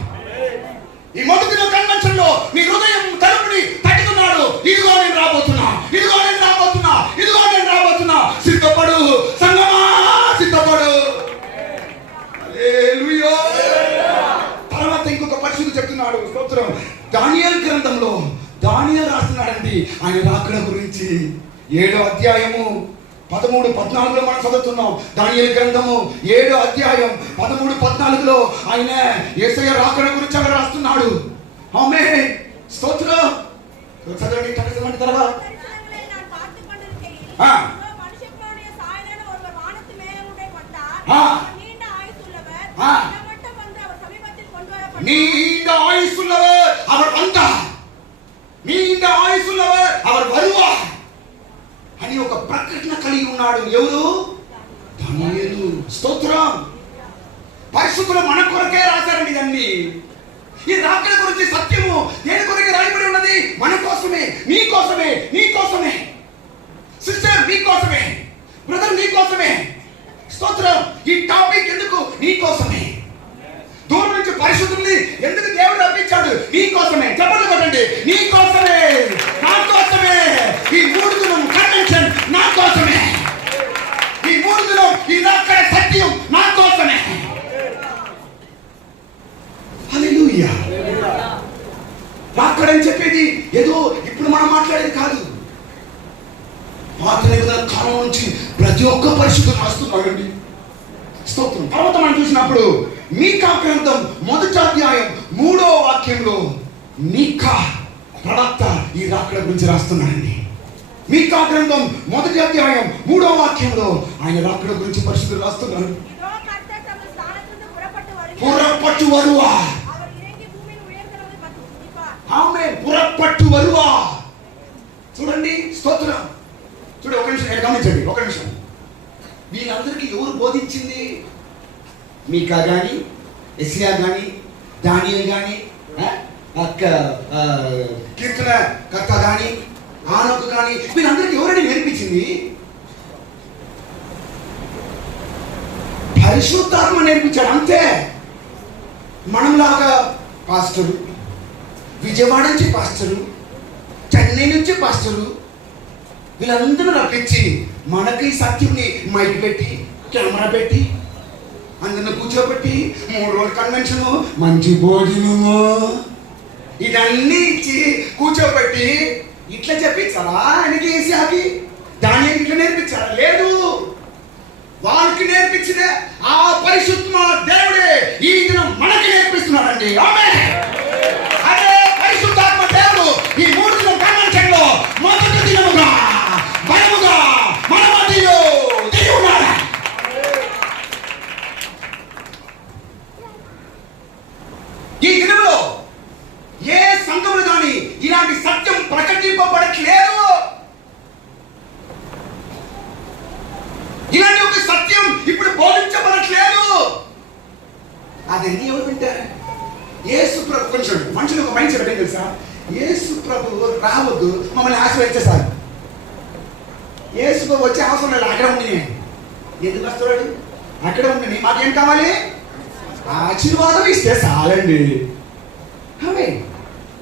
ఈ మొదటి కన్వెన్షన్లో మీ హృదయం తలుపుని తట్టుకున్నాడు. ఇదిగో నేను రాబోతున్నా, ఇదిగో నేను రాబోతున్నా, ఇదిగో నేను రాబోతున్నా. సిద్ధపడు సంగమా, సిద్ధపడు. హల్లెలూయా. తర్వాత ఇంకొక పరిశుద్ధుడు చెప్తున్నాడు. స్తోత్రం. దానియేలు గ్రంథంలో దానియేలు రాస్తున్నాడండి ఆయన రాకడ గురించి. 7వ అధ్యాయము 13, 14లో మనం చదువుతున్నాం. దానియేలు గ్రంథము 7వ అధ్యాయం 13, 14లో ఆయన యేసయ్య రాకడ గురించి అక్కడ రాస్తున్నాడు. ఆమేన్. స్తోత్రం. చదవండి తర్వాత. நீண்ட ஆயுசுள்ளவர் அவர் வந்தார், நீண்ட ఆయుసున్నவர் அவர் வருவார் అని ఒక ప్రకటన కలిగి ఉన్నాడు. ఎవరు? దానియేలు స్తోత్రం. పరిశుద్ధులు మన కొరకే రాశారండి ఇదన్నీ. ఈ రాకడ గురించి సత్యము దేని కొరకే రాయబడి ఉన్నది? మన కోసమే, నీ కోసమే, నీ కోసమే సిస్టర్, నీ కోసమే బ్రదర్, నీ కోసమే. స్తోత్రం. ఈ టాపిక్ ఎందుకు? నీ కోసమే. దూరం నుంచి పరిశుద్ధుల్ని ఎందుకు దేవుడు రప్పించాడు? నీ కోసమే. చెప్పండి కొట్టండి, నీ కోసమే, నా కోసమే. ఈ 3 దినం కన్వెన్షన్ నా కోసమే. ఈ 3 దినం ఈ రాకడ సత్యం నా కోసమే. హల్లెలూయా. రాకడ అని చెప్పేది ఏదో ఇప్పుడు మనం మాట్లాడేది కాదు. పాత నిబంధన కాలం నుంచి ప్రతి ఒక్క పరిశుద్ధులు రాస్తున్నాడండి. స్తోత్రం. తర్వాత మనం చూసినప్పుడు మీకా గ్రంథం 1వ అధ్యాయం 3వ వాక్యంలో మీకా ప్రవక్త ఈ రాకడ గురించి రాస్తున్నాడండి. మీకా గ్రంథం 1వ అధ్యాయం 3వ వాక్యంలో ఆయన రాకడ గురించి పరిశుద్ధులు రాస్తున్నారు. పురపట్టు వరువా, ఆమె పురపట్టు వరువా. చూడండి, స్తోత్రం. చూడండి, ఒక నిమిషం గమనించండి, ఒక నిమిషం. వీళ్ళందరికీ ఎవరు బోధించింది? మీకా కానీ, ఎస్యా కానీ, దానియేలు కానీ, కీర్తన కర్త కానీ, ఆనోకు కానీ, వీళ్ళందరికీ ఎవరైనా నేర్పించింది? పరిశుద్ధాత్మ నేర్పించాడు, అంతే. మనంలాగా పాస్టరు, విజయవాడ నుంచి పాస్టరు, చెన్నై నుంచి పాస్టరు, వీళ్ళందరూ రప్పించి మనకి సత్యంని మైక్ పెట్టి, కెమెరా పెట్టి, అందరిని కూర్చోబెట్టి 3 రోజుల కన్వెన్షను, మంచి భోజనము, ఇదన్నీ ఇచ్చి కూర్చోబెట్టి ఇట్లా చెప్పించారా? ఆయనకి ఏసియాకి దానికి ఇట్లా నేర్పించారా? లేదు. వాళ్ళకి నేర్పించిన ఆ పరిశుద్ధ దేవుడే ఈ దినం మనకి నేర్పిస్తున్నాడండి. ఆమేన్. అదే పరిశుద్ధాత్మ దేవుడు ఈ 3 దినం కన్వెన్షన్ లో మొదటి దినముగా బలముగా మన మధ్యలో దిగి ఉన్నాడు. ఈ దినంలో ఏ సంఘములు కానీ ఇలాంటి సత్యం ప్రకటింపబడట్లేదు. ఇలాంటి ఒక సత్యం ఇప్పుడు బోధించబడట్లేదు. అదన్నీ ఎవరు వింటారు? యేసు ప్రభు. కొంచెం మనుషులు ఒక మైండ్ సెట్ ఏం తెలుసా? యేసు ప్రభు రావద్దు, మమ్మల్ని ఆశీర్వదించేసారు. యేసు ప్రభు వచ్చే అవసరం లేదు, అక్కడ ఉండి నేను ఎందుకు వస్తున్నాడు? అక్కడ ఉండి మాకేం కావాలి? ఆశీర్వాదం ఇస్తే చాలండి. అవే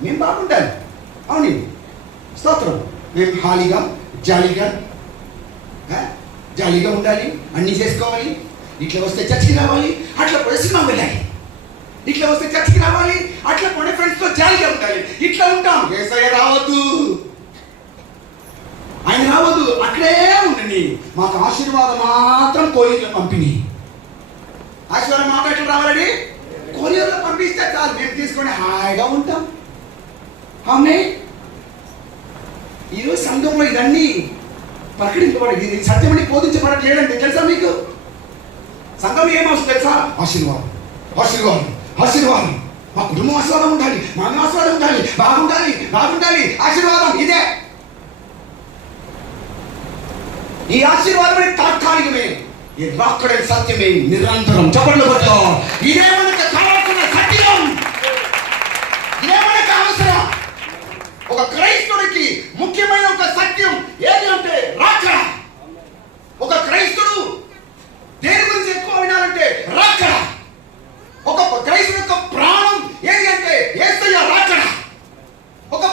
మేము బాగుండాలి. అవును, స్తోత్రం. మేము హాలీగా జాలీగా ఉండాలి, అన్నీ చేసుకోవాలి. ఇట్లా వస్తే చర్చికి రావాలి, అట్లా పోయి సినిమా వెళ్ళాలి. ఇట్లా వస్తే చర్చికి రావాలి, అట్లా పోయి ఫ్రెండ్స్తో జాలీగా ఉండాలి. ఇట్లా ఉంటాం. యేసయ్య రావద్దు, ఆయన రావద్దు, అక్కడే ఉండండి. మాకు ఆశీర్వాదం మాత్రం కోరికలు పంపిణీ. ఆశీర్వాదం మాకు ఎట్లా రావాలండి? కొరియర్లో పంపిస్తే చాలు, మేము తీసుకొని హాయిగా ఉంటాం. ఆమేన్. ఈరోజు సంఘంలో ఇదన్నీ ప్రకటించబడి సత్యమని బోధించబడట్లేదండి. తెలుసా మీకు? సంఘం ఏమవుతుంది తెలుసా? ఆశీర్వాదం, ఆశీర్వాదం, ఆశీర్వాదం. మా కుటుంబం ఆశీర్వాదం ఉండాలి, మా ఆశీర్వాదం ఉండాలి, బాగుండాలి, బాగుండాలి, ఆశీర్వాదం. ఇదే ఈ ఆశీర్వాదమే తాత్కాలికమే, ఈ రాకడ సత్యమే నిరంతరం. చెప్పండి కొట్టు. ఇదే మనకు కావాల్సిన సత్యం, ఇదే మనకు అవసరం. ఒక క్రైస్తవుడికి ముఖ్యమైన ఒక సత్యం ఏది అంటే రాకడ. ఒక క్రైస్తవుడు దేని గురించి ఎక్కువ వినాలంటే రాకడ. ఒక క్రైస్తవుడి యొక్క ప్రాణం ఏది అంటే యేసయ్య రాకడ. ఒక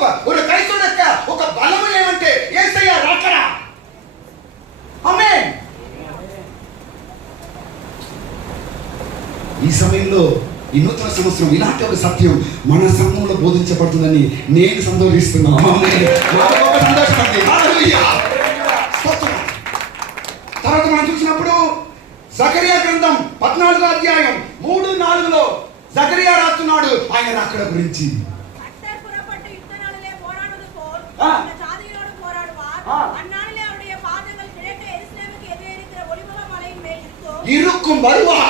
క్రైస్తవుడి యొక్క ఒక బలము ఏమంటే యేసయ్య రాకడ. ఆమేన్. ఈ సమయంలో ఈ నూతన సంవత్సరం ఇలాంటి ఒక సత్యం మన సంఘంలో బోధించబడుతుందని నేను సంతోషిస్తున్నాను. తర్వాత మనం చూసినప్పుడు జకరియా గ్రంథం 14వ అధ్యాయం 3-4లో జకరియా రాస్తున్నాడు ఆయన రాకడ గురించి. இருக்கும் வருவா.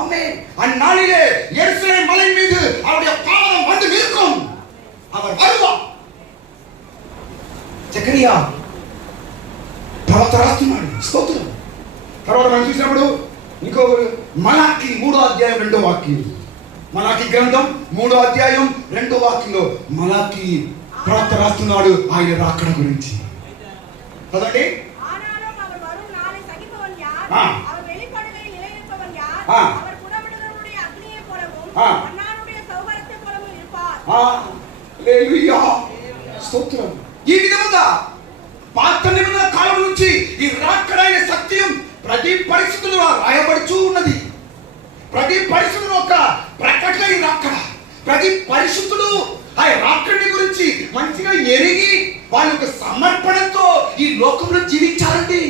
ஆமென். அந்நாளிலே எருசலேம் மலை மீது அவருடைய பாதம் வந்து நிற்கும். அவர் வருவார். జకరియా ప్రవక్త రాస్తున్నాడు. స్తోత్రం. తర్వాత మనం చూసినప్పుడు ఇంకో మలాకి 3వ అధ్యాయం 2వ వాక్యం, మలాకి గ్రంథం 3వ అధ్యాయం 2వ వాక్యంలో మలాకి ప్రవక్త రాస్తున్నాడు ఆయన రాకడ గురించి. చదవండి. స్తోత్రం. ఈ విధముగా పాత నిబంధన కాలం నుంచి ఈ రాకడైన సత్యం ప్రతి పరిస్థితుల్లో రాయబడుచూ ఉన్నది. ప్రతి పరిస్థితుల్లో ఒక ప్రకటన ఈ రాకడ. ప్రతి పరిస్థితులు ఆ రాకడిని గురించి మంచిగా ఎరిగి వాళ్ళ యొక్క సమర్పణతో ఈ లోకంలో జీవించాలండి.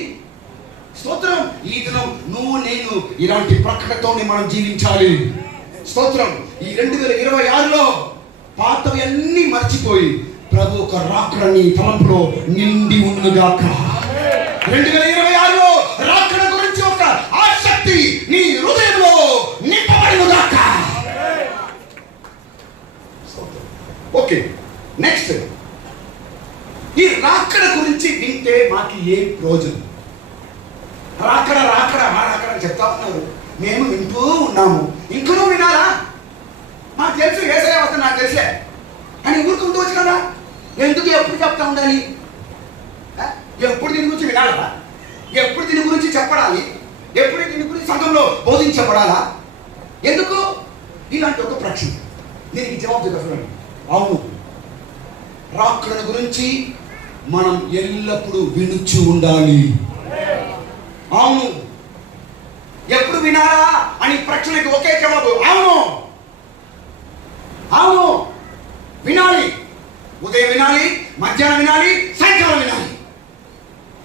స్తోత్రం. ఈ దినం నువ్వు నేను ఇలాంటి ప్రకటనతోనే మనం జీవించాలి. స్తోత్రం. ఈ 2026లో పాతవి అన్ని మర్చిపోయి ప్రభు ఒక రాకడని తలంపులో నిండి ఉన్నగాక. 2026లో రాకడ గురించి ఒక ఆసక్తి నీ హృదయంలో నింపబడినగాక. Okay, next. ఈ రాకడ గురించి వింటే మాకు ఏ ప్రయోజనం? రాకడ రాకడ రాకడ చెప్తా ఉన్నారు, మేము వింటూ ఉన్నాము. ఇంకనూ వినాలా? నాకు తెలుసు ఏసయ్య వస్తుంది, నాకు తెలుసే అని ఊరుకుంటూ వచ్చి కదా. ఎందుకు ఎప్పుడు చెప్తా ఉండాలి? ఎప్పుడు దీని గురించి వినాలా? ఎప్పుడు దీని గురించి చెప్పడాలి? ఎప్పుడు దీని గురించి సంఘంలో బోధించబడాలా? ఎందుకు? ఇలాంటి ఒక ప్రశ్న. దీనికి జవాబు చెప్పండి. అవును, రాకడ గురించి మనం ఎల్లప్పుడూ వినుచు ఉండాలి. అవును. ఎప్పుడు వినాలా అని ప్రశ్నకి ఒకే జవాబు అవును. అవును, వినాలి. ఉదయం వినాలి, మధ్యాహ్నం వినాలి, సాయంకాలం వినాలి.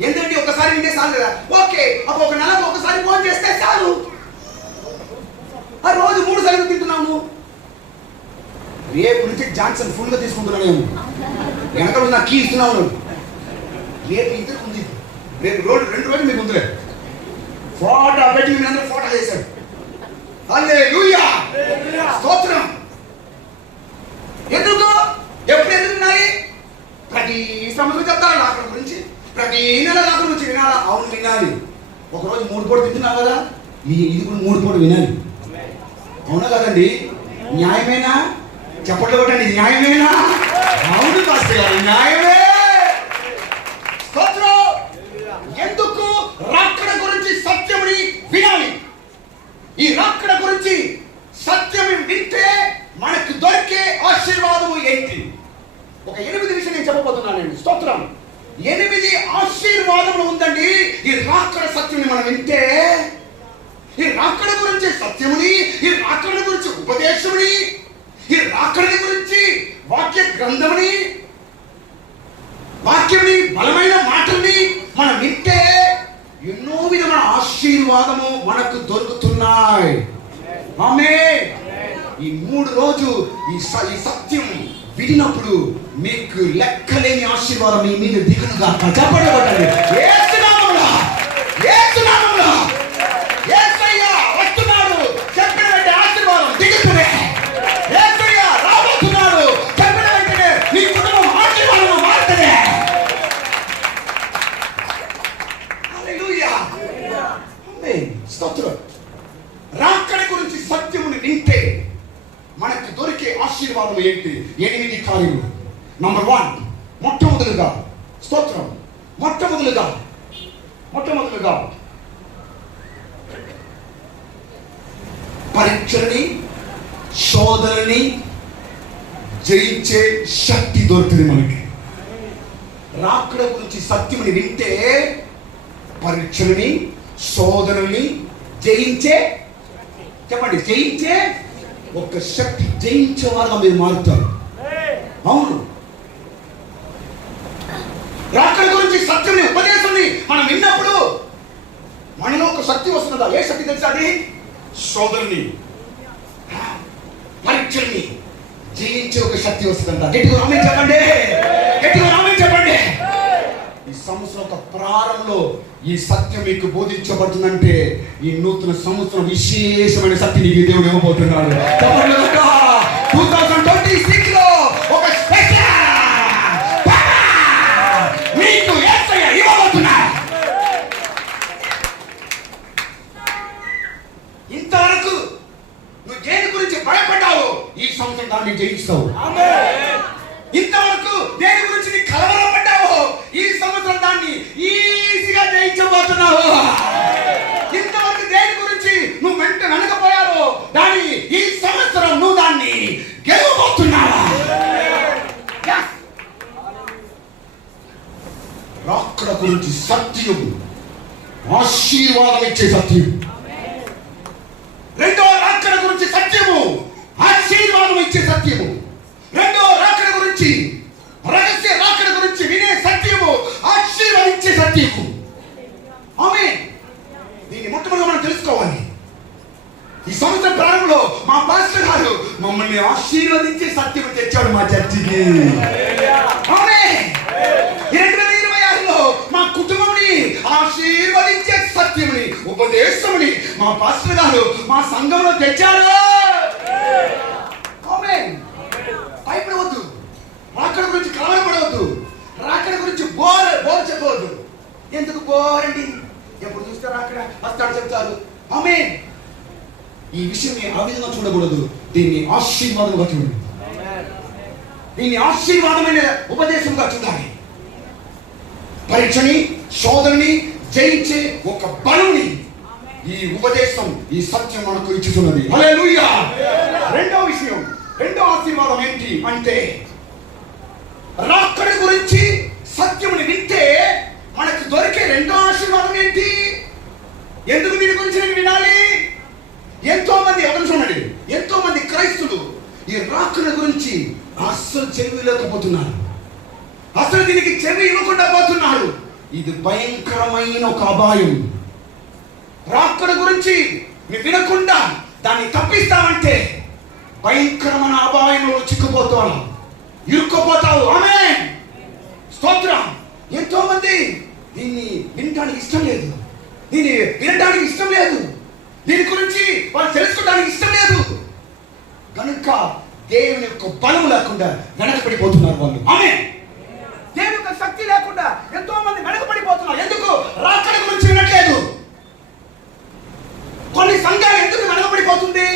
ఎందుకంటే ఒకసారి వింటే చాలు కదా. ఓకే, అప్పుడు ఒక నెలకు ఒకసారి ఫోన్ చేస్తే చాలు. ఆ రోజు 3 సార్లు తింటున్నాము. రేపు నుంచి జాన్సన్ ఫుల్గా తీసుకుంటున్నాను. వెనక నా కీ ఇస్తున్నాను. రేపు ఇద్దరు ఉంది. రేపు 2 రోజులు మీకు ఉందిలే. ఫోటో పెట్టి మీ అందరూ ఫోటో చేశాడు. హల్లెలూయా, స్తోత్రం. ఎందుకు? ఎప్పుడు ఎందుకు వినాలి? ప్రతి సంవత్సరం చెప్తారు రాకడ గురించి, ప్రతి నెల రాకడ గురించి వినాలా? అవును, వినాలి. ఒకరోజు 3 పూట తింటున్నావు కదా, ఇది కూడా 3 పూట వినాలి. అవునా కదండి? న్యాయమేనా? చెప్పట్లు కొట్టండి, న్యాయమేనా? అవును పాస్టర్ గారు, న్యాయమే. స్తోత్రం. ఎందుకు? రాకడ గురించి సత్యముని వినాలి. ఈ రాకడ గురించి సత్యం వింటే మనకు దొరికే ఆశీర్వాదము ఏంటి? ఒక 8 విషయం నేను చెప్పబోతున్నానండి. స్తోత్రం. 8 ఆశీర్వాదములు ఉందండి ఈ రాకడ సత్యముని మనం వింటే. ఈ రాకడ గురించి సత్యముని, ఈ రాకడ గురించి ఉపదేశముని, ఈ రాకడ గురించి వాక్య గ్రంథముని, వాక్యముని, బలమైన మాటల్ని మనం వింటే ఎన్నో విధమైన ఆశీర్వాదము మనకు దొరుకుతున్నాయి. ఆమేన్. ఈ 3 రోజు ఈ సత్యం విడినప్పుడు మీకు లెక్కలేని ఆశీర్వాదం మీ మీద దిగునుగా. చెప్పండి యేసు నామములో, యేసు నామములో యేసయ్య వస్తున్నాడు చెప్పిన వెంటనే ఆశీర్వాదం దిగుతుంది. యేసయ్య రాబోతున్నాడు చెప్పిన వెంటనే నీ కుటుంబం ఆశీర్వాదం మారుతుంది. హల్లెలూయా, ఆమేన్, స్తోత్రం. రాకడ గురించి సత్యముని వింటే మనకు దొరికే ఆశీర్వాదం ఏంటి? 8 కార్యములు. నంబర్ 1, మొట్టమొదలుగా స్తోత్రం, మొట్టమొదలుగా పరీక్షలని, శోధనని జయించే శక్తి దొరుకుతుంది మనకి. రాకడ గురించి సత్యముని వింటే పరీక్షలని, శోధనల్ని జయించే, చెప్పండి, జయించే ఒక శక్తి, జయించే వారుగా మీరు మారుతారు. అవును, రాకడ గురించి సత్యం ఉపదేశాన్ని మనం విన్నప్పుడు మనలో ఒక శక్తి వస్తున్నదా? ఏ శక్తి తెలుసా? అది శోధనని, పరీక్షల్ని జయించే ఒక శక్తి వస్తుందంట. గట్టిగా ఆమేన్ చెప్పండి, గట్టిగా ఆమేన్ చెప్పండి. ఈ సంవత్సరం ఒక ప్రారంభంలో ఈ సత్యం మీకు బోధించబడుతుందంటే ఈ నూతన సంవత్సరం విశేషమైన శక్తి నీకు దేవుడు ఇవ్వబోతున్నాడు. 2026 లో ఒక స్పెషల్ మీకు యేసయ్య ఇవ్వబోతున్నాడు. గెలవబోతున్నావు. ఇంతవరకు దేని గురించి నువ్వు వెనకపోయావో దాని ఈ సంవత్సరం నువ్వు దాన్ని గెలవబోతున్నావా? రాకడ గురించి సత్యం, ఆశీర్వాదం ఇచ్చే సత్యం. రెండో రాకడ గురించి సత్యము, ఆశీర్వాదం ఇచ్చే సత్యము. రెండో రాకడ గురించి, రహస్య రాకడ గురించి వినే సత్యము, ఆశీర్వదించే సత్యము. ఆమేన్. దీన్ని మొట్టమొదటి మనం తెలుసుకోవాలి. ఈ సంవత్సరం ప్రారంభంలో మా పాస్టర్ గారు మమ్మల్ని ఆశీర్వదించే సత్యం తెచ్చాడు మా చర్చికి. ఆమేన్. 2026లో మా కుటుంబంని ఆశీర్వదించే సత్యముని, ఉపదేశముని మా పాస్టర్ గారు మా సంఘంలో తెచ్చారు. ఆమేన్. భయపడవద్దు, రాకడ గురించి కలవరపడవద్దు, రాకడ గురించి బోర్ చెప్పవద్దు. ఎందుకు బోర్ అండి? ఎప్పుడు చూస్తారు అక్కడ వస్తాడు చెప్తారు. ఆమేన్. ఈ విషయం ఆ విధంగా చూడకూడదు. దీన్ని ఆశీర్వాదంగా చూడండి. దీన్ని ఆశీర్వాదమైన ఉపదేశంగా చూడాలి. పరీక్షని, శోధనని జయించే ఒక బలుని ఈ ఉపదేశం, ఈ సత్యం మనకు ఇచ్చుతున్నది. హల్లెలూయా. రెండో విషయం, రెండో ఆశీర్వాదం ఏంటి అంటే, రాకడ గురించి సత్యముని వింటే మనకు దొరికే రెండో ఆశీర్వాదం ఏంటి? ఎందుకు దీని గురించి నేను వినాలి? ఎంతో మంది చూడండి, ఎంతో మంది క్రైస్తులు ఈ రాకడ గురించి అస్సలు చెవి లేకపోతున్నారు. అసలు దీనికి చెవి ఇవ్వకుండా పోతున్నారు. ఇది భయంకరమైన ఒక అపాయం. రాకడ గురించి నువ్వు వినకుండా దాన్ని తప్పిస్తావంటే భయంకరమైన అపాయంలో చిక్కుపోతావు, ఇరుక్కుపోతావు. ఆమేన్. స్తోత్రం. ఎంతో మంది దీన్ని వినడానికి ఇష్టం లేదు, దీన్ని వినడానికి ఇష్టం లేదు, దీని గురించి వాళ్ళు తెలుసుకోవడానికి ఇష్టం లేదు. కనుక దేవుని యొక్క బలం లేకుండా వెనకబడిపోతున్నారు వాళ్ళు. ఆమేన్. దేవుని యొక్క శక్తి లేకుండా ఎంతో మంది వెనకబడిపోతున్నారు. ఎందుకు? రాకడ గురించి వినట్లేదు. కొన్ని సంఘాలు ఎందుకు వెనకబడిపోతుంది?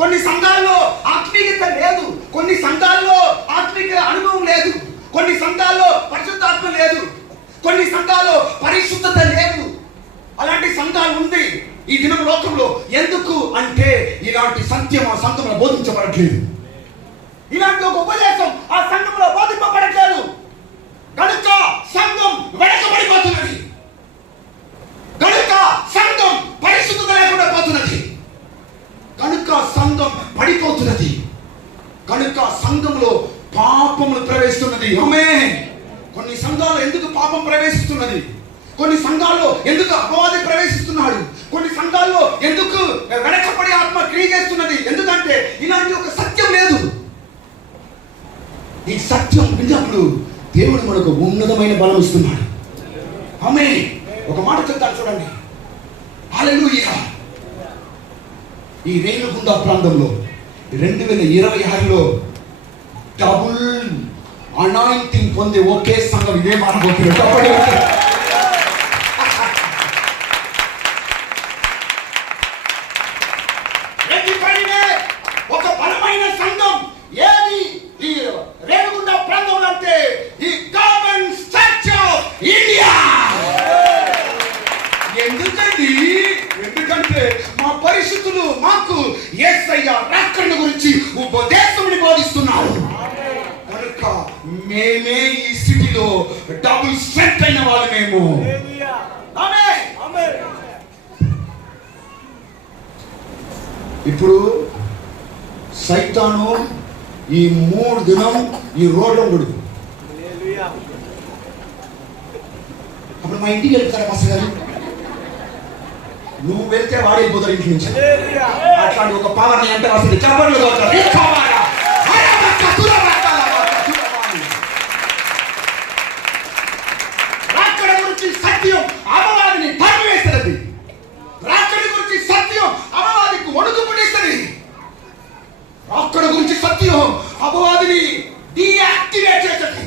కొన్ని సంఘాల్లో ఆత్మీయత లేదు, కొన్ని సంఘాల్లో ఆత్మీయ అనుభవం లేదు, కొన్ని సంఘాల్లో పరిశుద్ధాత్మ లేదు, కొన్ని సంఘాల్లో పరిశుద్ధత లేదు. అలాంటి సంఘాలు ఉంది ఈ దినం లోకంలో. ఎందుకు అంటే ఇలాంటి సత్యం ఆ సంఘంలో బోధించబడట్లేదు, ఇలాంటి ఒక ఉపదేశం ఆ సంఘంలో బోధింపబడట్లేదు. కనుక సంఘం వెనకబడిపోతున్నది, కనుక సంఘం పరిశుద్ధత లేకుండా పోతున్నది, కనుక సంఘం పడిపోతున్నది, కనుక సంఘంలో పాపములు ప్రవేశిస్తున్నది. ఆమేన్. కొన్ని సంఘాలు ఎందుకు పాపం ప్రవేశిస్తున్నది? కొన్ని సంఘాల్లో ఎందుకు అపవాది ప్రవేశిస్తున్నాడు? కొన్ని సంఘాల్లో ఎందుకు వెనకపడి ఆత్మ క్రియ చేస్తున్నది? ఎందుకంటే ఇలాంటి ఒక సత్యం లేదు. ఈ సత్యం విన్నప్పుడు దేవుడు మనకు ఉన్నతమైన బలం ఇస్తున్నాడు. ఆమేన్. ఒక మాట చెప్తాను చూడండి. హల్లెలూయా. ఈ రేణుగుండ ప్రాంతంలో 2026లో డబుల్ అనాయింటింగ్ పొందే ఒకే సంఘం ఇదే మానబోతున్నారు. ఒక బలమైన సంఘం ఏది ఈ రేణుగుండ ప్రాంతంలో అంటే ఈ గవర్నమెంట్ చర్చ్ ఆఫ్ ఇండియా. ఎందుకండి? ఎందుకంటే మా పరిశుద్ధులు మాకు యేసయ్య రాకడ గురించి ఉపదేశముని బోధిస్తున్నారు. కనుక మేమే ఈ స్థితిలో డబుల్ స్ట్రెంత్ అయిన వాళ్ళు మేము. ఇప్పుడు సైతాను ఈ 3 దినం ఈ రోడ్లో ఉండడు. అప్పుడు మా ఇంటికి వెళ్తారా మాస్టర్ గారు? నువ్వు వెళ్తే వాడైపోతారు ఇంటి నుంచి. అట్లాంటి ఒక పవర్ని అంటే అసలు చెప్పండి. రాకడ గురించి సత్యం అపవాదిని తరిమివేస్తున్నది. రాకడ గురించి సత్యం అపవాదికి వణుకు పుట్టిస్తుంది. రాకడ గురించి సత్యం అపవాదిని డీయాక్టివేట్ చేస్తుంది.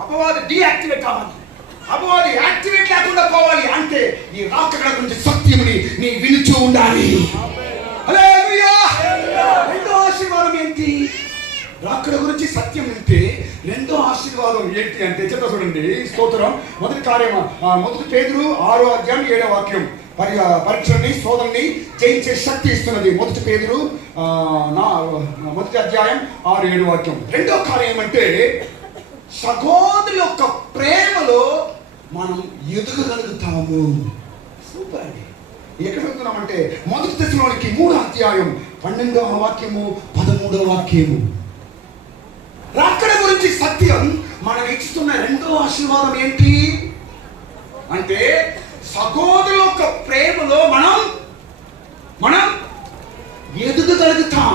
అపవాది డీయాక్టివేట్ కావాలి, అపవాది యాక్టివేట్ లేకుండా పోవాలి అంటే ఈ రాకడ గురించి సత్యముని నీ వినుచూ ఉండాలి. హల్లెలూయా. రెండో ఆశీర్వాదం ఏంటి? రాకడ గురించి సత్యం వింటే రెండో ఆశీర్వాదం ఏంటి అంటే చెప్తా చూడండి. స్తోత్రం. మొదటి కార్యం మొదటి పేతురు 6వ అధ్యాయం 7వ వాక్యం. పరీక్షల్ని శోధనని జయించే శక్తి ఇస్తున్నది. మొదటి పేతురు మొదటి అధ్యాయం 6-7 వాక్యం. రెండో కార్యం ఏమంటే సహోదరు యొక్క ప్రేమలో మనం ఎదుగగలుగుతాము. సూపర్ అండి. ఎక్కడ వెళ్తున్నామంటే మొదటి దశలోనికి 3వ అధ్యాయం 12వ వాక్యము 13వ వాక్యము. రాకడ గురించి సత్యం మనం ఇస్తున్న రెండో ఆశీర్వాదం ఏంటి అంటే సహోదరుల యొక్క ప్రేమలో మనం ఎదుగగలుగుతాం.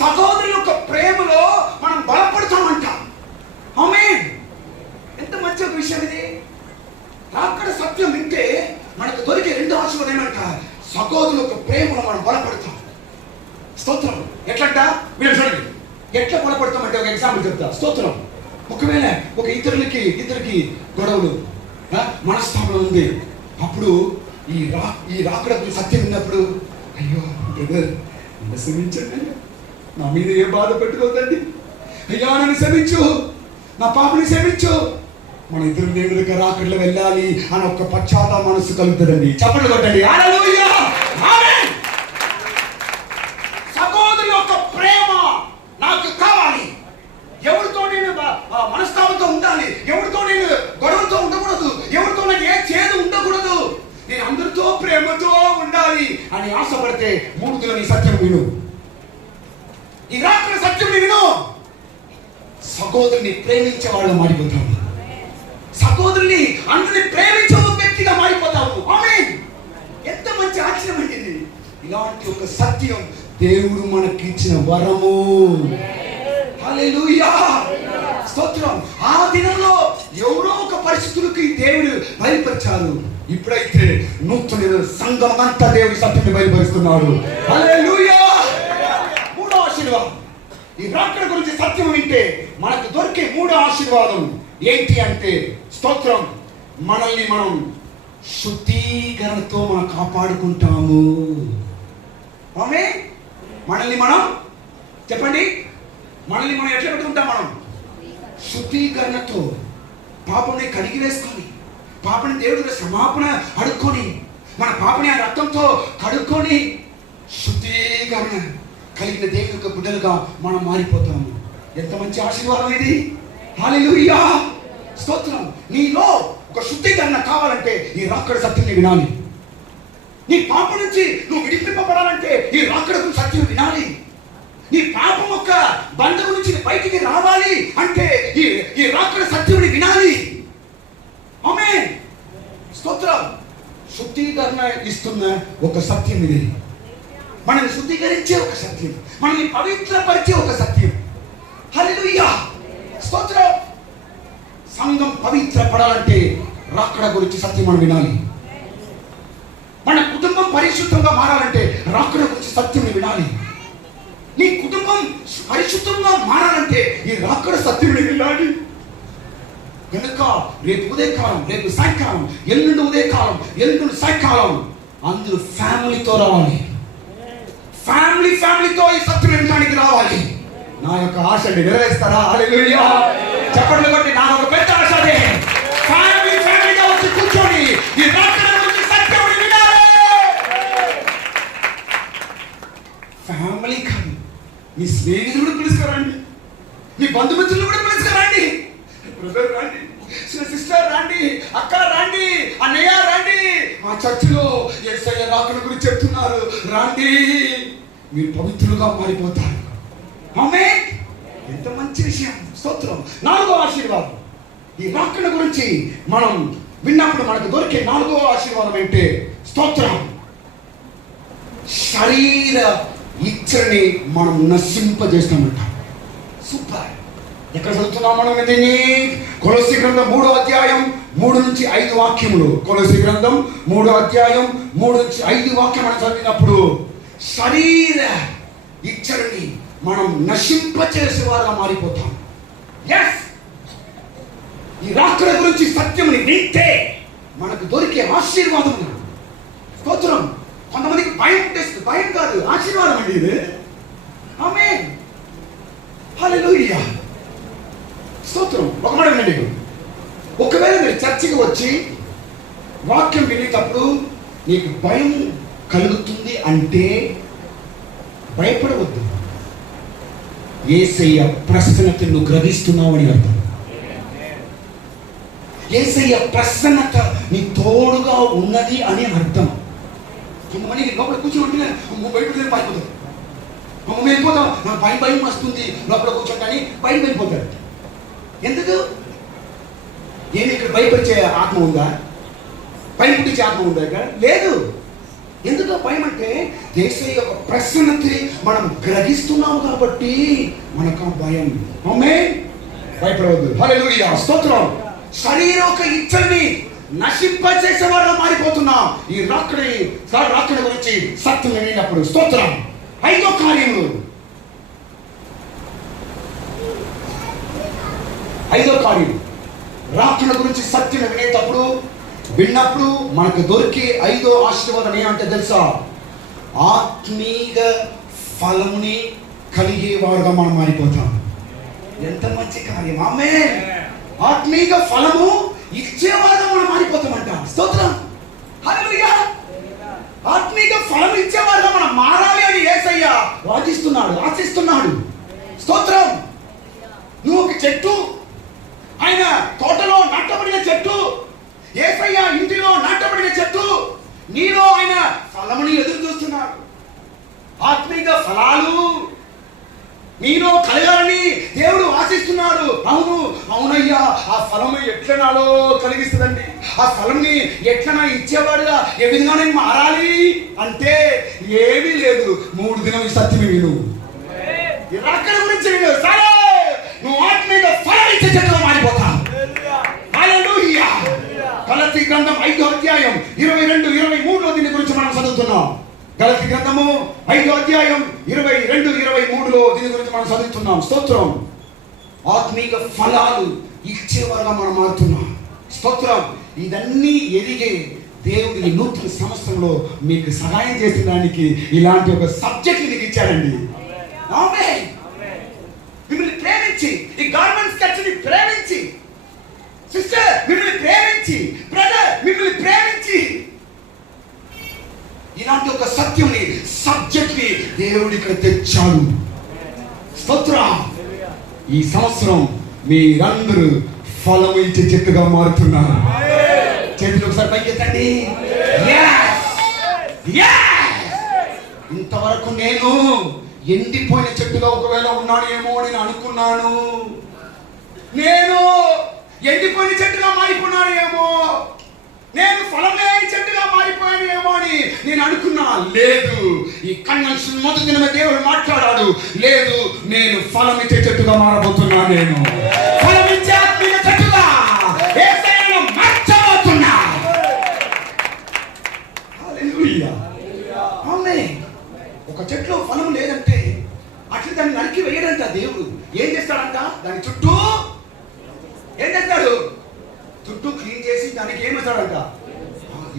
సహోదరుల యొక్క ప్రేమలో మనం బలపడతామంట. ఆమేన్. ఎంత మంచి ఒక విషయం ఇది. రాకడ సత్యం వింటే మనకు దొరికే రెండో ఆశీర్వాదం ఏమంట సహోదరుల యొక్క ప్రేమలో మనం బలపడతాం. స్తోత్రం. ఎట్లంట మీరు చూడండి. ఎట్లా బలపడతామంటే ఒక ఎగ్జాంపుల్ చెప్తా. స్తోత్రం. ఒకవేళ ఒక ఇద్దరికి గొడవలు మనస్తాపం ఉంది. అప్పుడు ఈ రాకడ సత్యం ఉన్నప్పుడు అయ్యో బ్రదర్ నన్ను క్షమించండి, నా మీద ఏ బాధ పెట్టుకోవద్దండి, అయ్యా నన్ను క్షమించు, నా పాపని క్షమించు, మన ఇద్దరు దేవుడికి రాకడలో వెళ్ళాలి అని ఒక పశ్చాత్తాప మనసు కలుగుతుందండి. చప్పట్లు కొట్టండి. హల్లెలూయా. ఆమేన్. సహోదరుల యొక్క ప్రేమ నాకు కావాలి. ఎవరితో నేను మనస్తాపంతో ఉండాలి, ఎవరితో నేను గొడవతో ఉండకూడదు, ఎవరితో నాకు ఏ చేదు ఉండకూడదు, నేను అందరితో ప్రేమతో ఉండాలి అని ఆశపడితే 3 దినాలు ఈ సత్యం విను. ఈ రాత్రి సత్యం విను. సహోదరుని ప్రేమించే వాళ్ళు మారిపోతాము. సహోదరుని అందరిని ప్రేమించే వ్యక్తిగా మారిపోతాము. ఆమేన్. ఎంత మంచి ఆశ్చర్యం అండి. ఇలాంటి ఒక సత్యం దేవుడు మనకి ఇచ్చిన వరము. హల్లెలూయా. స్తోత్రం. ఆ దినంలో ఎవరో ఒక పరిస్థితులకి దేవుడు బయలుపరిచారు. ఇప్పుడైతే నూతన సంఘం అంతా దేవుడి సత్యాన్ని బయలుపరుస్తున్నాడు. హల్లెలూయా. 3వ ఆశీర్వాదం. ఈ రాకడ గురించి సత్యం వింటే మనకు దొరికే 3వ ఆశీర్వాదం ఏంటి అంటే స్తోత్రం మనల్ని మనం శుద్ధీకరణతో మనం కాపాడుకుంటాము. ఆమె మనల్ని మనం చెప్పండి, మనల్ని మనం ఎట్లా పెట్టుకుంటాం? మనం శుద్ధీకరణతో పాపని కడిగి వేసుకొని, పాపని దేవుడికి క్షమాపణ అడుక్కొని, మన పాపని ఆ రక్తంతో కడుక్కొని శుద్ధీకరణ కలిగిన దేవుని యొక్క బిడ్డలుగా మనం మారిపోతాము. ఎంత మంచి ఆశీర్వాదం ఇది. హల్లెలూయా. స్తోత్రం. నీలో ఒక శుద్ధీకరణ కావాలంటే ఈ రాకడ సత్యాన్ని వినాలి. నీ పాపం నుంచి నువ్వు విడిపింపబడాలంటే ఈ రాకడ సత్యం వినాలి. నీ పాపం యొక్క బంధం నుంచి బయటికి రావాలి అంటే ఈ రాకడ సత్యం వినాలి. ఆమేన్. స్తోత్రం. శుద్ధీకరణ ఇస్తున్న ఒక సత్యం ఇది. మనల్ని శుద్ధీకరించే ఒక సత్యం, మనల్ని పవిత్రపరిచే ఒక సత్యం. హల్లెలూయా. స్తోత్రం. సంఘం పవిత్రపడాలంటే రాకడ గురించి సత్యం మనం వినాలి. మన కుటుంబం పరిశుద్ధంగా మారాలంటే రాకడ గురించి సత్యం వినాలి. నీ కుటుంబం పరిశుద్ధంగా మారాలంటే ఈ రాకడ సత్యం వినాలి. కనుక రేపు ఉదయకాలం, రేపు సాయంకాలం, ఎల్లుండి ఉదయకాలం, ఎల్లుండి సాయంకాలం అందరూ ఫ్యామిలీతో రావాలి. ఫ్యామిలీతో ఈ సత్యం వినడానికి రావాలి. నా యొక్క ఆశని నెరవేరుస్తారా? హల్లెలూయా. చెప్పండి కొట్టి నా ఒక పెద్ద ఆశ అదే. ఫ్యామిలీగా వచ్చి కూర్చొని ఈ రాకడ గురించి సత్యం వినాలి. ఫ్యామిలీ కాదు, మీ స్నేహితులు పిలుచుకురండి, మీ బంధుమిత్రులు కూడా పిలుచుకురండి. బ్రదర్ రండి, సిస్టర్ రండి, అక్క రండి, అన్నయ్య రండి, మా చర్చిలో యేసయ్య రాకడ గురించి చెప్తున్నారు, రండి, మీరు పవిత్రులుగా మారిపోతారు. ఆమేన్. ఎంత మంచి విషయం. స్తోత్రం. 4వ ఆశీర్వాదం. ఈ రాకడ గురించి మనం విన్నప్పుడు మనకు దొరికే 4వ ఆశీర్వాదం ఏంటి? స్తోత్రం. శరీర ఇచ్చని మనం నశింపజేస్తామంట. సూపర్. ఎక్కడ చదువుతున్నాం మనం దీన్ని? కొలస్సీ గ్రంథం 3వ అధ్యాయం 3 నుంచి 5 వాక్యములు. కొలస్సీ గ్రంథం 3వ అధ్యాయం 3 నుంచి 5 వాక్యం మనం చదివినప్పుడు శరీర ఇచ్చని మనం నశింపచేసే వారుగా మారిపోతాం. ఎస్. ఈ రాకడ గురించి సత్యముని వింటే మనకు దొరికే ఆశీర్వాదం. స్తోత్రం. కొంతమందికి భయం ఉంటుంది. భయం కాదు, ఆశీర్వాదం అండి ఇది. ఆమేన్. హల్లెలూయా, స్తోత్రం. ఒక మాట వినండి, ఒకవేళ మీరు చర్చికి వచ్చి వాక్యం వినేటప్పుడు నీకు భయం కలుగుతుంది అంటే భయపడవద్దు. యేసయ్య ప్రసన్నత నువ్వు గ్రహిస్తున్నావు అని అర్థం. యేసయ్య ప్రసన్నత నీ తోడుగా ఉన్నది అని అర్థం. కొంతమంది లోపల కూర్చోండి, బయట పారిపోతారు. అమ్మ వెళ్ళిపోతాం, నాకు భయం వస్తుంది లోపల కూర్చోండి బయట వెళ్ళిపోతారు. ఎందుకు? ఏమి ఇక్కడ భయపరిచే ఆత్మ ఉందా? భయం పుట్టించే ఆత్మ ఉందా ఇక్కడ? లేదు. ఎందుకు భయం అంటే యేసయ్య యొక్క ప్రసన్నతని మనం గ్రహిస్తున్నాము కాబట్టి మనకు భయం. ఆమేన్. భయపడవద్దు. హల్లెలూయా, స్తోత్రం. శరీరం యొక్క ఇచ్చల్ని నశింపచేసేవారుగా మారిపోతున్నాం ఈ రాకడ గురించి సత్యం వినేటప్పుడు. స్తోత్రం. 5వ కార్యము, 5వ కార్యం, రాకడ గురించి సత్యం వినేటప్పుడు విన్నప్పుడు మనకు దొరికే 5వ ఆశీర్వాదం ఏమంటే తెలుసా? ఆత్మీయ ఫలముని కలిగేవారుగా మనం మారిపోతాం. ఎంత మంచి కార్యం. ఆమేన్. ఆత్మీయ ఫలము ఇచ్చేవారుగా మనం మారిపోతామంట. స్తోత్రం. హల్లెలూయా. ఆత్మీయ ఫలం ఇచ్చేవారుగా మనం మారాలి అని యేసయ్య వాదిస్తున్నాడు, ఆశిస్తున్నాడు. స్తోత్రం. నువ్వు ఒక చెట్టు, ఆయన తోటలో నాటబడిన చెట్టు, యేసయ్య ఇంటిలో నాటబడిన చెట్టు, నీలో ఆయన ఫలముని ఎదురు చూస్తున్నాడు. ఆత్మీయ ఫలాలు నీలో కలగాలని దేవుడు ఆశిస్తున్నాడు. అవునయ్యా, ఆ ఫలము ఎట్లనాలో కలిగిస్తుందండి. ఆ ఫలంని ఎట్లనా ఇచ్చేవాడుగా ఏ విధంగా నేను మారాలి అంటే ఏమీ లేదు. 3 దినం ఈ సత్యం విను, అక్కడ గురించి విను. సరే, నువ్వు ఆత్మీయ ఫలం ఇచ్చే చెట్టుగా మారిపోతావు. హల్లెలూయా. గలతీ గ్రంథం 5వ అధ్యాయం 22, 23లో దీని గురించి మనం చదువుతున్నాం. గలతీ గ్రంథము 5వ అధ్యాయం 22, 23లో దీని గురించి మనం చదువుతున్నాం. స్తోత్రం. ఆత్మీయ ఫలాలు ఇచ్చేవారుగా మనం మారుతున్నాం. స్తోత్రం. ఇదన్నీ ఎదిగే దేవుడు ఈ నూతన సంవత్సరంలో మీకు సహాయం చేసడానికి ఇలాంటి ఒక సబ్జెక్ట్ మీకు ఇచ్చాడండి. ఆమేన్. మిమ్మల్ని ప్రేమించి, ఈ గార్మెంట్స్ చర్చిని ప్రేమించి, సిస్టర్ మిమ్మల్ని ప్రేమించి, బ్రదర్ మిమ్మల్ని ప్రేమించి ఇలాంటి ఒక సత్యంని, సబ్జెక్ట్ ని దేవుడు ఇక్కడ తెచ్చాడు. స్తోత్రం. ఈ సంవత్సరం మీరందరూ ఫలం ఇచ్చే చెట్టుగా మారుతున్నారు. చేతులు ఒకసారి పైకెత్తండి. ఇంతవరకు నేను ఎండిపోయిన చెట్టుగా ఒకవేళ ఉన్నానేమో అని అనుకున్నాను. నేను ఎండిపోయిన చెట్టుగా మారిపోయినానేమో, నేను ఫలం లేని చెట్టుగా మారిపోయానేమో అని నేను అనుకున్నా. లేదు, ఈ కన్వెన్షన్ మొదటి దినమే దేవుడు మాట్లాడాడు. లేదు, నేను ఫలం ఇచ్చే చెట్టుగా మారబోతున్నా. నేను ఫలం ఇచ్చే ఆత్మీయ చెట్టుగా యేసయ్యను మార్చబోతున్నా. హల్లెలూయా. ఆమేన్. ఒక చెట్లో ఫలం లేదంటే అట్లా దాన్ని నరికి వేయడంట దేవుడు. ఏం చేస్తాడంట? దాని చుట్టూ ఏం చేస్తాడు? చుట్టూ క్లీన్ చేసి దానికి ఏమవుతాడంట?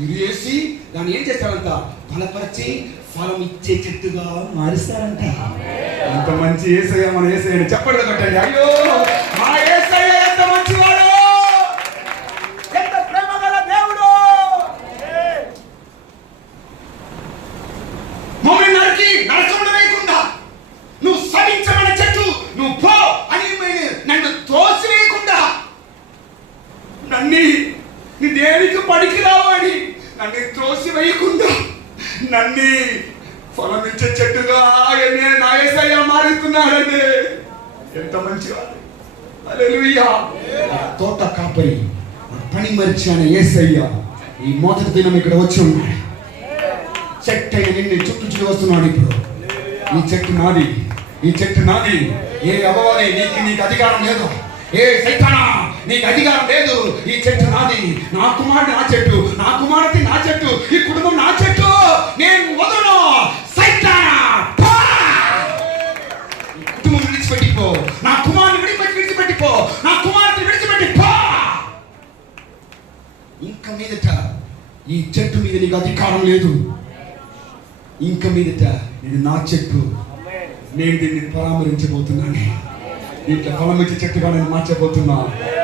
ఇరేసి దాన్ని ఏం చేస్తాడంట? బలపరిచి ఫలం ఇచ్చే చెట్టుగా మారుస్తాడంట. ఎంత మంచి యేసయ్య, మన యేసయ్యని చెప్పండి కట్టండి. అయ్యో, మా యేసయ్య ఎంత మంచివాడు, ఎంత ప్రేమగల దేవుడు. మమ్మల్ని నరికి నరకములు వేయకుండా, నువ్వు సహించమన్న చెట్టు నువ్వు పో అని నన్ను తోసివేయకుండా, నీ దేనికి పనికి రావని నన్ను త్రోసి వేయకుండా, నన్ను ఫలం ఇచ్చే చెట్టుగా నా యేసయ్య మారుతున్నాడండి. ఎంత మంచిగా. హల్లెలూయా. తోట కాపరి, పని మరిచిన యేసయ్య ఈ మొదటి దినం ఇక్కడ వచ్చి ఉన్నాడు. చెట్టు అయిన నిన్ను చుట్టూ వస్తున్నాడు. ఇప్పుడు ఈ చెట్టు నాది, ఈ చెట్టు నాది. ఏ అవ్వాలి నీకు అధికారం లేదు. ఏ సైతానా, నీకు అధికారం లేదు. ఈ చెట్టు నాది. నా కుమారుడు నా చెట్టు, నా కుమార్తె నా చెట్టు, ఈ కుటుంబం నా చెట్టు. నేను వదలను. సైతానా, ఈ కుటుంబం విడిచిపెట్టిపో. నా కుమారుని విడిచిపెట్టిపో. నా కుమార్తె విడిచిపెట్టిపో. ఇంకా మీదట ఈ చెట్టు మీద నీకు అధికారం లేదు. ఇంకా మీదట ఇది నా చెట్టు, నేను దీన్ని పరామరించబోతున్నాను. ఇట్లా ఫలం ఇచ్చే చెట్టుగా నేను మార్చబోతున్నా.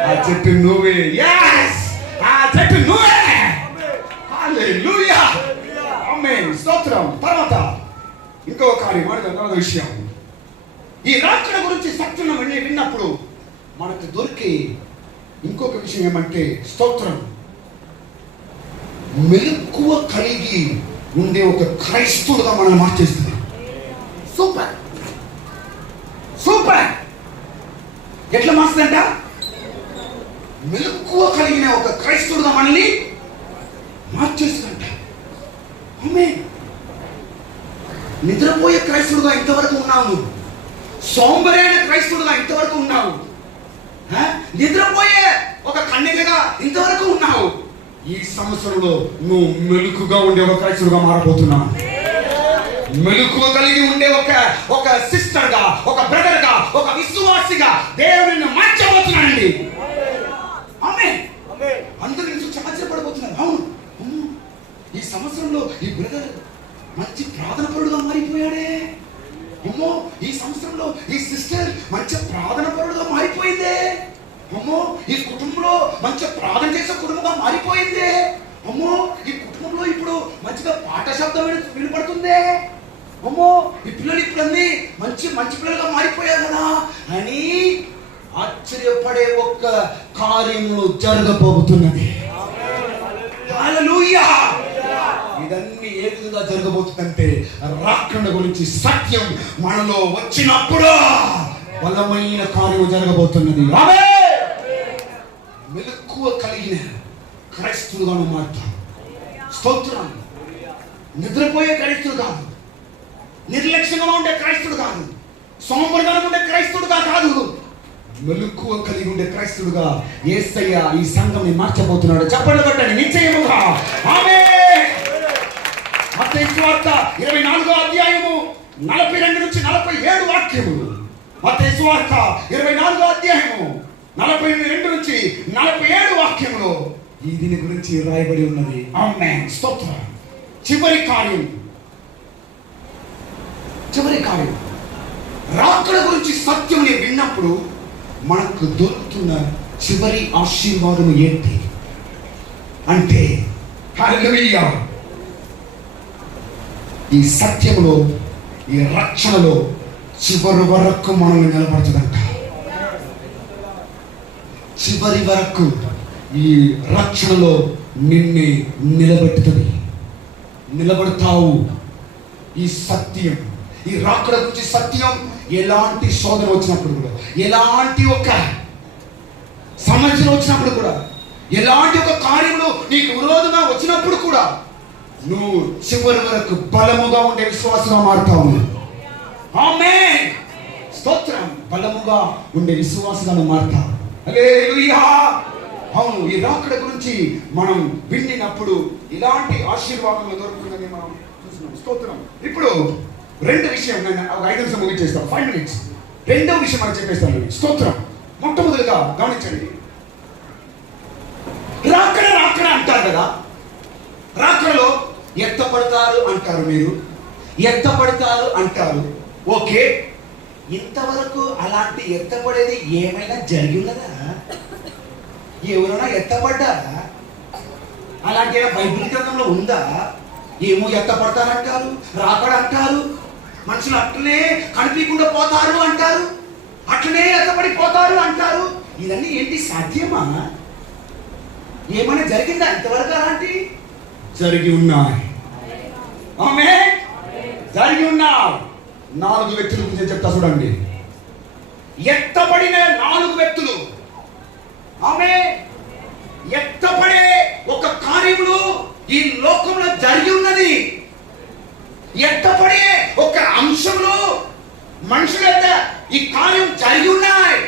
ఆ చెట్టు నువ్వే. yes ఆ చెట్టు నువ్వే. హల్లెలూయా ఆమేన్ స్తోత్రం. తర్వాత ఇంకో కార్యం మరొక విషయం, ఈ రాకడ గురించి సత్యం విన్నప్పుడు మనకు దొరికే ఇంకొక విషయం ఏమంటే స్తోత్రం, మెలకువ కలిగి ఉండే ఒక క్రైస్తవుడుగా మనం మార్చేస్తుంది. Super super. ఎట్లా మార్చుదంట? మెలకువ కలిగిన ఒక క్రైస్తవుడుగా మనల్ని మార్చేస్తుందంట. ఆమేన్. నిద్రపోయే క్రైస్తవుడుగా ఇంతవరకు ఉన్నావు, సోంబరైన క్రైస్తవుడుగా ఇంతవరకు ఉన్నావు, నిద్రపోయే ఒక కన్యకగా ఇంతవరకు ఉన్నావు. ఈ సంవత్సరంలో నువ్వు మెలుకుగా ఉండే ఒక క్రైస్తవుడుగా మారబోతున్నావు. మెలుకువ కలిగి ఉండే ఒక సిస్టర్ గా, ఒక బ్రదర్ గా, ఒక విశ్వాసిగా దేవుడిని మార్చబోతున్నానండి. ఆమేన్. అందరూ నుంచి ఆశ్చర్యపడబోతున్నారు. అవును, ఈ సంవత్సరంలో ఈ బ్రదర్ మంచి ప్రార్థన పరుడుగా మారిపోయాడే. అమ్మో, ఈ సంవత్సరంలో ఈ సిస్టర్ మంచి ప్రార్థన పరుడుగా మారిపోయిందే. అమ్మో, ఈ కుటుంబంలో మంచి ప్రార్థన చేసే కుటుంబంగా మారిపోయిందే. అమ్మో, ఈ కుటుంబంలో ఇప్పుడు మంచిగా పాట శబ్దం వినపడుతుందే. అమ్మో, ఈ పిల్లలు ఇప్పుడన్నీ మంచి పిల్లలుగా మారిపోయారు కదా అని ఆశ్చర్యపడే ఒక్క కార్యము జరగబోతున్నది. హల్లెలూయా. ఇదన్నీ ఏ విధంగా జరగబోతుందంటే రాకడ గురించి సత్యం మనలో వచ్చినప్పుడు బలమైన కార్యం జరగబోతున్నది. మెలకువ కలిగిన క్రైస్తవులుగా మారుతాం. స్తోత్రం. నిద్రపోయే క్రైస్తవుడు కాదు, నిర్లక్ష్యంగా ఉండే క్రైస్తవుడు కాదు, సోమరితనం ఉండే క్రైస్తవుడుగా కాదు, మెలకువ కలిగి ఉండే క్రైస్తవుడుగా యేసయ్య ఈ సంఘంని మార్చబోతున్నాడు. చెప్పండి కొట్టండి నిశ్చయముగా. ఆమేన్. మత్తయి సువార్త 24వ అధ్యాయము 42 నుంచి 47 వాక్యములు. మత్తయి సువార్త 24వ అధ్యాయము 42 నుంచి 47 వాక్యములో ఈ దీని గురించి రాయబడి ఉన్నది. ఆమేన్ స్తోత్రం. చివరి కార్యం రాకడ గురించి సత్యం విన్నప్పుడు మనకు దొరుకుతున్న చివరి ఆశీర్వాదం ఏంటి అంటే, హల్లెలూయా, ఈ సత్యములో, ఈ రక్షణలో చివరి వరకు మనల్ని నిలబడుతుందంట. చివరి వరకు ఈ రక్షణలో నిన్ను నిలబడతావు. ఈ సత్యం, ఈ రాకడ గురించి సత్యం ఎలాంటి శోధన వచ్చినప్పుడు కూడా, ఎలాంటి ఒక సమస్య వచ్చినప్పుడు కూడా, ఎలాంటి ఒక కార్యములు నీకు విరోధంగా వచ్చినప్పుడు కూడా నువ్వు చివరి వరకు బలముగా ఉండే విశ్వాసంగా మారుతావు. ఆమేన్ స్తోత్రం. బలముగా ఉండే విశ్వాసంగా మారుతావు. హల్లెలూయా. అవును, ఈ రాకడ గురించి మనం విన్నప్పుడు ఇలాంటి ఆశీర్వాదములు దొరుకుతుందని మనం చూస్తున్నాం. స్తోత్రం. ఇప్పుడు రెండు విషయం, నేను ఒక 5 నిమిషం ముగించేస్తాను, 5 minutes. రెండో విషయం మనం చెప్పేస్తాను. స్తోత్రం. మొట్టమొదటిగా గమనించండి, రాకడ అంటారు కదా, రాకడలో ఎత్తపడతారు అంటారు, మీరు ఎత్తపడతారు అంటారు. ఓకే, ఇంతవరకు అలాంటి ఎత్తపడేది ఏమైనా జరిగి ఉన్నదా? ఎవరైనా ఎత్తపడ్డారా? అలాంటి బైబిల్ గ్రంథంలో ఉందా? ఏమో ఎత్తపడతారంటారు, రాకడ అంటారు, మనుషులు అట్లనే కనిపించకుండా పోతారు అంటారు, అట్లనే ఎత్తపడిపోతారు అంటారు. ఇవన్నీ ఏంటి, సాధ్యమా? ఏమైనా జరిగిందా ఇంతవరకు? అలాంటి జరిగి ఉన్నాయి. ఆమేన్. జరిగి ఉన్నాయి. 4 వ్యక్తుల గురించి చెప్తా చూడండి. ఎత్తబడిన 4 వ్యక్తులు. ఆమేన్. ఎత్తబడే ఒక కార్యములు ఈ లోకంలో జరిగి ఉన్నది. ఎత్తబడే ఒక అంశంలో మనుషుల ఈ కార్యం జరిగి ఉన్నాయి.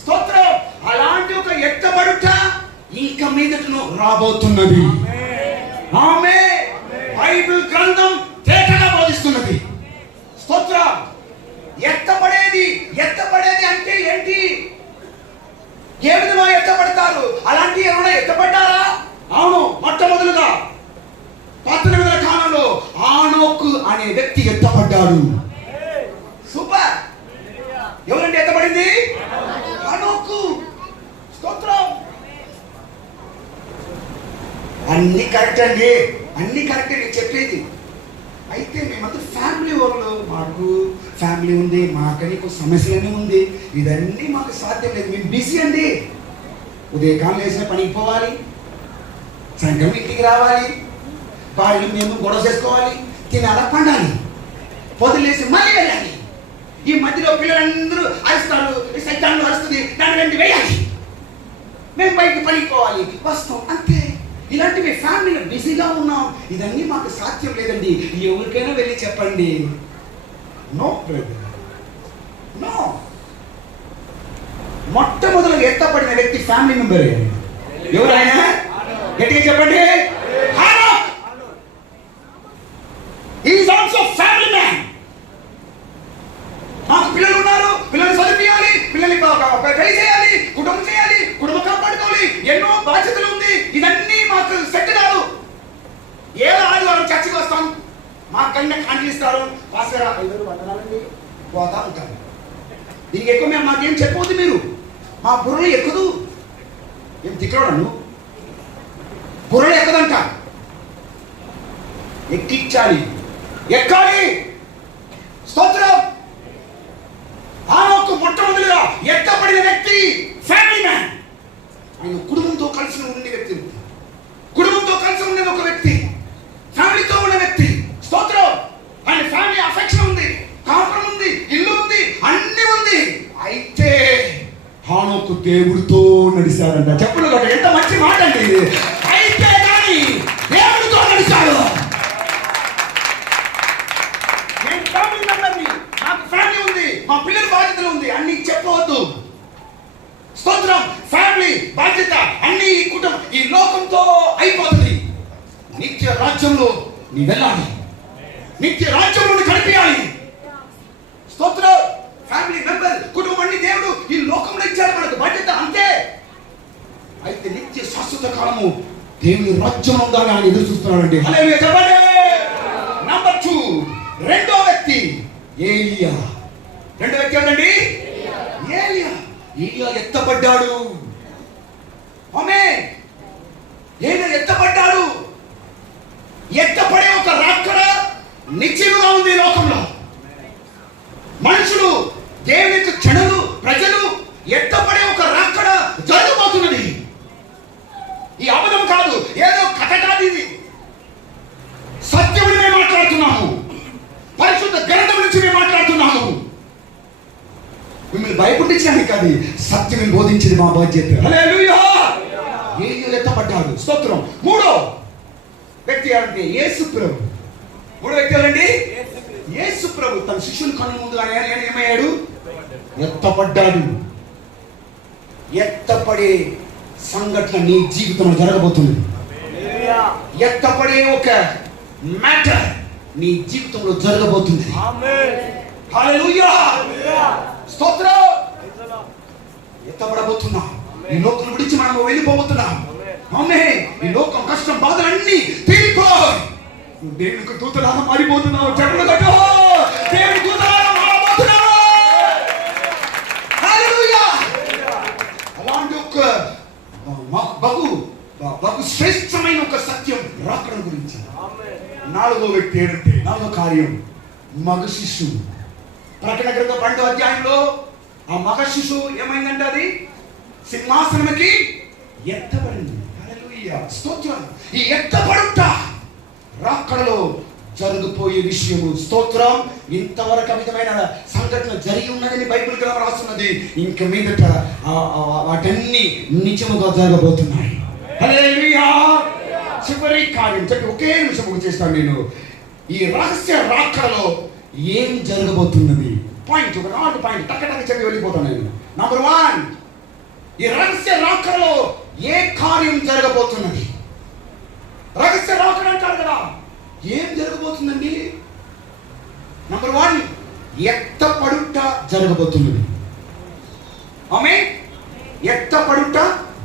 స్తోత్రం. అలాంటి ఒక ఎత్తబడుట ఇంకా మీదటను రాబోతున్నది. ఆమేన్. బైబిల్ గ్రంథం తేటగా బోధిస్తున్నది. స్తోత్రం. ఎత్తబడేది అంటే ఏంటి? ఏ విధంగా ఎత్తబడతారు? అలాంటి ఎవరైనా ఎత్తబడ్డారా? అవును. మొట్టమొదలుగా పాత నిబంధన కాలంలో ఆనోకు అనే వ్యక్తి ఎత్తబడ్డాడు. సూపర్. ఎవరంటే ఎత్తబడింది? అన్ని కరెక్ట్ అండి, అన్ని కరెక్టే నేను చెప్పేది. అయితే మేమంతా ఫ్యామిలీ వాళ్ళు, మాకు ఫ్యామిలీ ఉంది, మాకని కొన్ని సమస్యలన్నీ ఉంది, ఇదన్నీ మాకు సాధ్యం లేదు. మేము బిజీ అండి. ఉదయకాలం వేసిన పనికి పోవాలి, సాయంత్రం ఇంటికి రావాలి, భార్యలు మేము గొడవ చేసుకోవాలి, తినాలా పండాలి, పొద్దులేసి మళ్ళీ వెళ్ళాలి. ఈ మధ్యలో పిల్లలందరూ అరుస్తారు, సైతాన్లు అరుస్తుంది, దాని వెంట వేయాలి, మేము బయటకు పనికి పోవాలి, వస్తాం, అంతే. ఇలాంటివి ఫ్యామిలీలో బిజీగా ఉన్నాం, ఇదన్నీ మాకు సాధ్యం లేదండి. ఎవరికైనా వెళ్ళి చెప్పండి, నో బ్రదర్, నో. మొట్టమొదలు ఎత్తపడిన వ్యక్తి ఫ్యామిలీ మెంబర్ ఎవరైనా గట్టిగా చెప్పండి. Is also family man. మాకు పిల్లలు ఉన్నారు, పిల్లల్ని చదివించాలి, పిల్లల్ని పెళ్లి చేయాలి, కుటుంబం చేయాలి, కుటుంబం కాపాడుకోవాలి, ఎన్నో బాధ్యతలు ఉంది. ఇదన్నీ మాకు సెట్ కాదు. ఏదో ఆదివారం చర్చకి వస్తాం, మాకు కన్నా కాంటిస్తారు, పాస్టర్ వందనాలండి పోతా ఉంటారు. దీనికి ఎక్కువ మేము మాకేం చెప్పవద్దు, మీరు మా బుర్రలు ఎక్కుదు. ఏం తిక్కడాను, బుర్రలు ఎక్కదంట, ఎక్కించాలి, ఎక్కాలి. స్తోత్రం. ఆనోకు మొట్టమొదటిగా ఎత్తబడిన వ్యక్తి ఫ్యామిలీ మ్యాన్. ఆయన కుటుంబంతో కలిసి ఉండే వ్యక్తి, కుటుంబంతో కలిసి ఉండే ఒక వ్యక్తి, ఫ్యామిలీతో ఉన్న వ్యక్తి. స్తోత్రం. ఆయన ఫ్యామిలీ అఫెక్షన్ ఉంది, కాపురం ఉంది, ఇల్లు ఉంది, అన్ని ఉంది. అయితే హానోకు దేవుడితో నడిచాడంట. చెప్పండి, ఎంత మంచి మాట అండి ఇది. అయితే కానీ దేవుడితో నడిచాడు. నేను ఫ్యామిలీ మెంబర్ని, నాకు ఫ్యామిలీ ఉంది, మా పిల్లల బాధ్యతలు ఉంది, అన్ని చెప్పవద్దు. స్తోత్రం. ఫ్యామిలీ బాధ్యత అన్ని ఈ కుటుంబం ఈ లోకంతో అయిపోతుంది. నిత్య రాజ్యంలో నీ వెళ్ళాలి, నిత్య రాజ్యంలో కనిపించాలి. స్తోత్రం. ఫ్యామిలీ మెంబర్, కుటుంబం అన్ని దేవుడు ఈ లోకంలో ఇచ్చాడు మనకు బాధ్యత, అంతే. అయితే నిత్య శాశ్వత కాలము దేవుని రాజ్యం ఉందని ఆయన ఎదురు చూస్తున్నాడండి. హల్లెలూయా చెప్పండి. నంబర్ 2, రెండో వ్యక్తి ఏలియా. రెండో వ్యక్తి ఎవరండి? ఏలియా. ఏలియా ఎత్తబడ్డాడు. ఆమేన్. ఏలియా ఎత్తబడ్డాడు. ఎత్తపడే ఒక రాకడ నిశ్చయముగా ఉంది లోకంలో. మనుషులు, దేవునికి క్షణులు, ప్రజలు ఎత్తపడే ఒక రాకడ జరగబోతున్నది. ఈ అబద్ధం కాదు, ఏదో కథ కాదు, ఇది సత్యముని మేము మాట్లాడుతున్నాము, పరిశుద్ధ గ్రంథం నుంచి మేము మాట్లాడుతున్నాము. మిమ్మల్ని భయపుట్టించడానికి కాదు, సత్యం బోధించింది మా బాధ్యత. హల్లెలూయా. ఏలియా ఎత్తబడ్డాడు. స్తోత్రం. మూడో వ్యక్తి అంటే యేసు ప్రభు. మూడో వ్యక్తి ఎవరండి? యేసు ప్రభు. తన శిష్యుల కన్ను ముందు ఆయన ఏమయ్యాడు? ఎత్తబడ్డాడు. ఎత్తపడే సంఘటన నీ జీవితంలో జరగబోతుంది. ఎత్తపడే ఒక మ్యాటర్ నీ జీవితంలో జరగబోతుంది. హల్లెలూయా. స్తోత్రం. ఎత్తబడబోతున్నా. ఈ లోకం విడిచి మనం వెళ్ళిపోబోతున్నాం. ఆమేన్. ఈ లోకం కష్టం బాధలన్నీ తీరిపోయి నువ్వు దేవునికి దూతలాగా మారిపోతున్నావు. చెప్పండి కట్టో, దేవుని దూతలాగా మారబోతున్నావు. హల్లెలూయా. అలాంటి ఒక బహు శ్రేష్టమైన ఒక సత్యం రాకడ గురించి. నాలుగో వ్యక్తి ఏంటంటే, నాలుగో కార్యం మగ శిశువు. ప్రకటన గ్రంథం 12వ అధ్యాయంలో ఆ మగ శిశువు ఏమైందంటే అది సింహాసనముకి ఎత్తబడింది. హల్లెలూయా. స్తోత్రం. ఈ ఎత్తబడుట రాకడలో జరగబోయే విషయము. స్తోత్రం. ఇంతవరకు విధమైన సంఘటన జరిగి ఉన్నదని బైబిల్ గ్రంథం రాస్తున్నది. ఇంక మీదట వాటన్ని నిజముగా జరగబోతున్నాయి. హల్లెలూయా. చివరి కార్యం చెప్పి ఒకే నిమిషం చేస్తాను నేను. ఈ రహస్య రాకడలో ఏం జరగబోతున్నది పాయింట్, ఒక 4 పాయింట్ టక్క చెప్పి వెళ్ళిపోతాను నేను. నంబర్ 1, ఈ రహస్య రాకడలో ఏ కార్యం జరగబోతున్నది? రహస్య రాకడ అంటారు కదా, ఏం జరగబోతుందండి? నంబర్ 1, ఎత్తపడుట జరగబోతున్నది. ఆమేన్. ఎత్తపడుట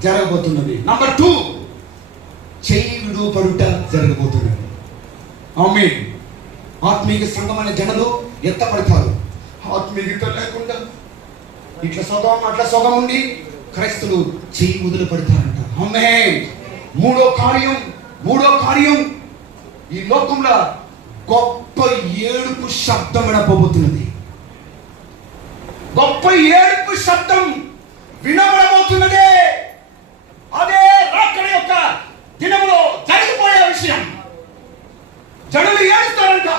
జరగబోతున్నది. నంబర్ 2, చేయి విడుపడుట జరగబోతున్నది. ఆమేన్. ఆత్మీయ సంఘమైన జనులు ఎత్తపడతారు. ఆత్మీయత లేకుండా ఇట్లా సొగం అట్లా సొగం ఉండి క్రైస్తవులు చేయి వదిలి పడతారంట. ఆమేన్. మూడో కార్యం మూడో కార్యం, ఈ లోకంలో గొప్ప ఏడుపు శబ్దం వినబోతున్నది. గొప్ప ఏడుపు శబ్దం వినబడబోతున్నదే. అదే రాకడ యొక్క దినములో జరిగిపోయే విషయం. జనులు ఏడుస్తారంట,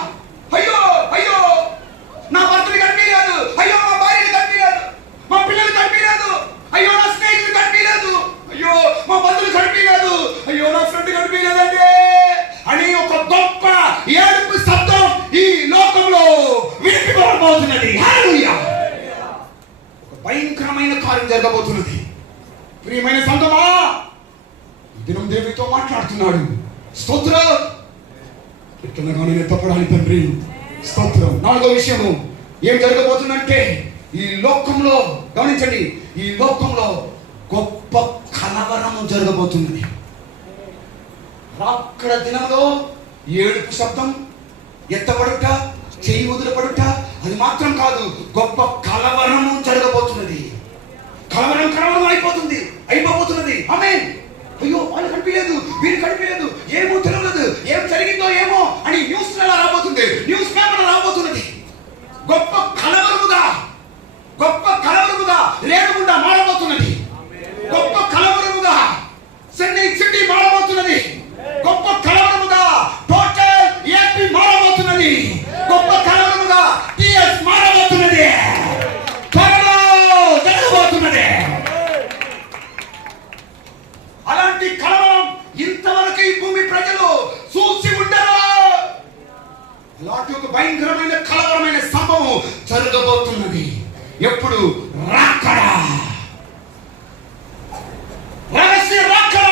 అయ్యో అయ్యో నా భర్తని కనిపించలేదు, అయ్యో మా భార్యని కనిపించలేదు, మా పిల్లలు కనిపించలేదు, అయ్యో నా స్నేహితులు కనిపించలేదు, అయ్యో మా బంధువులు కనిపించలేదు, అయ్యో నా ఫ్రెండ్ కనిపించలేదండి అని ఒక గొప్ప ఏడుపు శబ్దం ఈ లోకంలో వినిపించబోతున్నది. హల్లెలూయా! ఒక భయంకరమైన కార్యం జరగబోతున్నది. ప్రియమైన సంగమా, ఈ దినం దేవునితో మాట్లాడుతున్నాడు. స్తోత్రం. ఎట్లనగా నేను ఎత్తపడాలి తండ్రి. స్తోత్రం. నాలుగో విషయము ఏం జరగబోతుందంటే, ఈ లోకంలో గమనించండి, ఈ లోకంలో గొప్ప కలవరము జరగబోతున్నది. రాకడ దినంలో ఏడుపు శబ్దం, ఎత్తబడుట, చెయ్యి వదిలిపడుట, అది మాత్రం కాదు, గొప్ప కలవరము జరగబోతున్నది. కలవరం అయిపోతున్నది. ఆమేన్. అయ్యో వాళ్ళు కనిపించలేదు, వీరు కనిపించలేదు, ఏమో తెలియలేదు, ఏం జరిగిందో ఏమో అని న్యూస్ రాబోతుంది, న్యూస్ పేపర్ రాబోతున్నది. గొప్ప కలవరముగా రేణుగుండ మారబోతున్నది. గొప్ప కలవరముగా చెన్నై సిటీ మారబోతున్నది. గొప్ప కలవరముగా టోటల్ ఏపీ మారబోతున్నది. గొప్ప కలవరముగా టిఎస్ మారబోతున్నది. త్వరలో జరగబోతున్నది. అలాంటి కలవరం ఇంతవరకు ఈ భూమి ప్రజలు చూసి ఉండరు. అలాంటి ఒక భయంకరమైన కలవరమైన సంభవం జరగబోతున్నది. ఎప్పుడు? రాకడ. రహస్య రాకడ.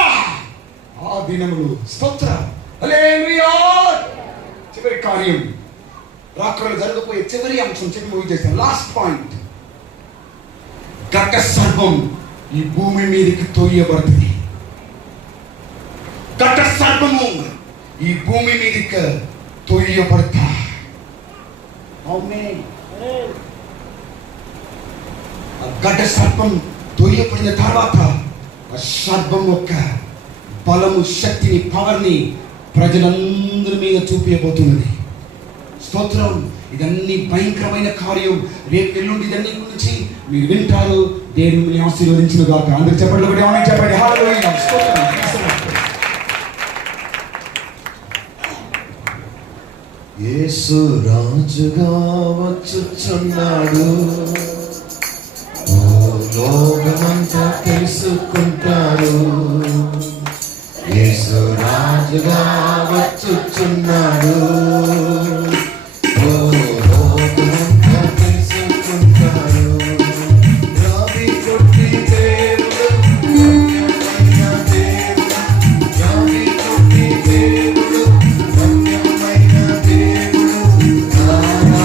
ఆ దినములు. స్తోత్రం. హల్లెలూయా. చివరి కార్యం, రాకడలో జరగబోయే చివరి అంశం చెప్పి మూవీ చేస్తాను. లాస్ట్ పాయింట్, ఘట సర్పం ఈ భూమి మీదకి తోయబడుతుంది. ఘట సర్పము ఈ భూమి మీదకి తోయబడతా. ఘట సర్పం తోయబడిన తర్వాత ఆ సర్పం యొక్క బలము, శక్తిని, పవర్ని ప్రజలందరి మీద చూపించబోతున్నది. స్తోత్రం. ఇదన్నీ భయంకరమైన కార్యం. రేపు ఎల్లుండి ఇదన్నీ గురించి మీరు వింటారు. దేవుని మిమ్మల్ని ఆశీర్వదించును గాక. అందరూ చెప్పండి, ఒకటి ఏమని చెప్పండి. హల్లెలూయా. స్తోత్రం. యేసు రాజుగా వచ్చుచున్నాడు, ఓ లోకమంతా తెలుసుకున్నాడు.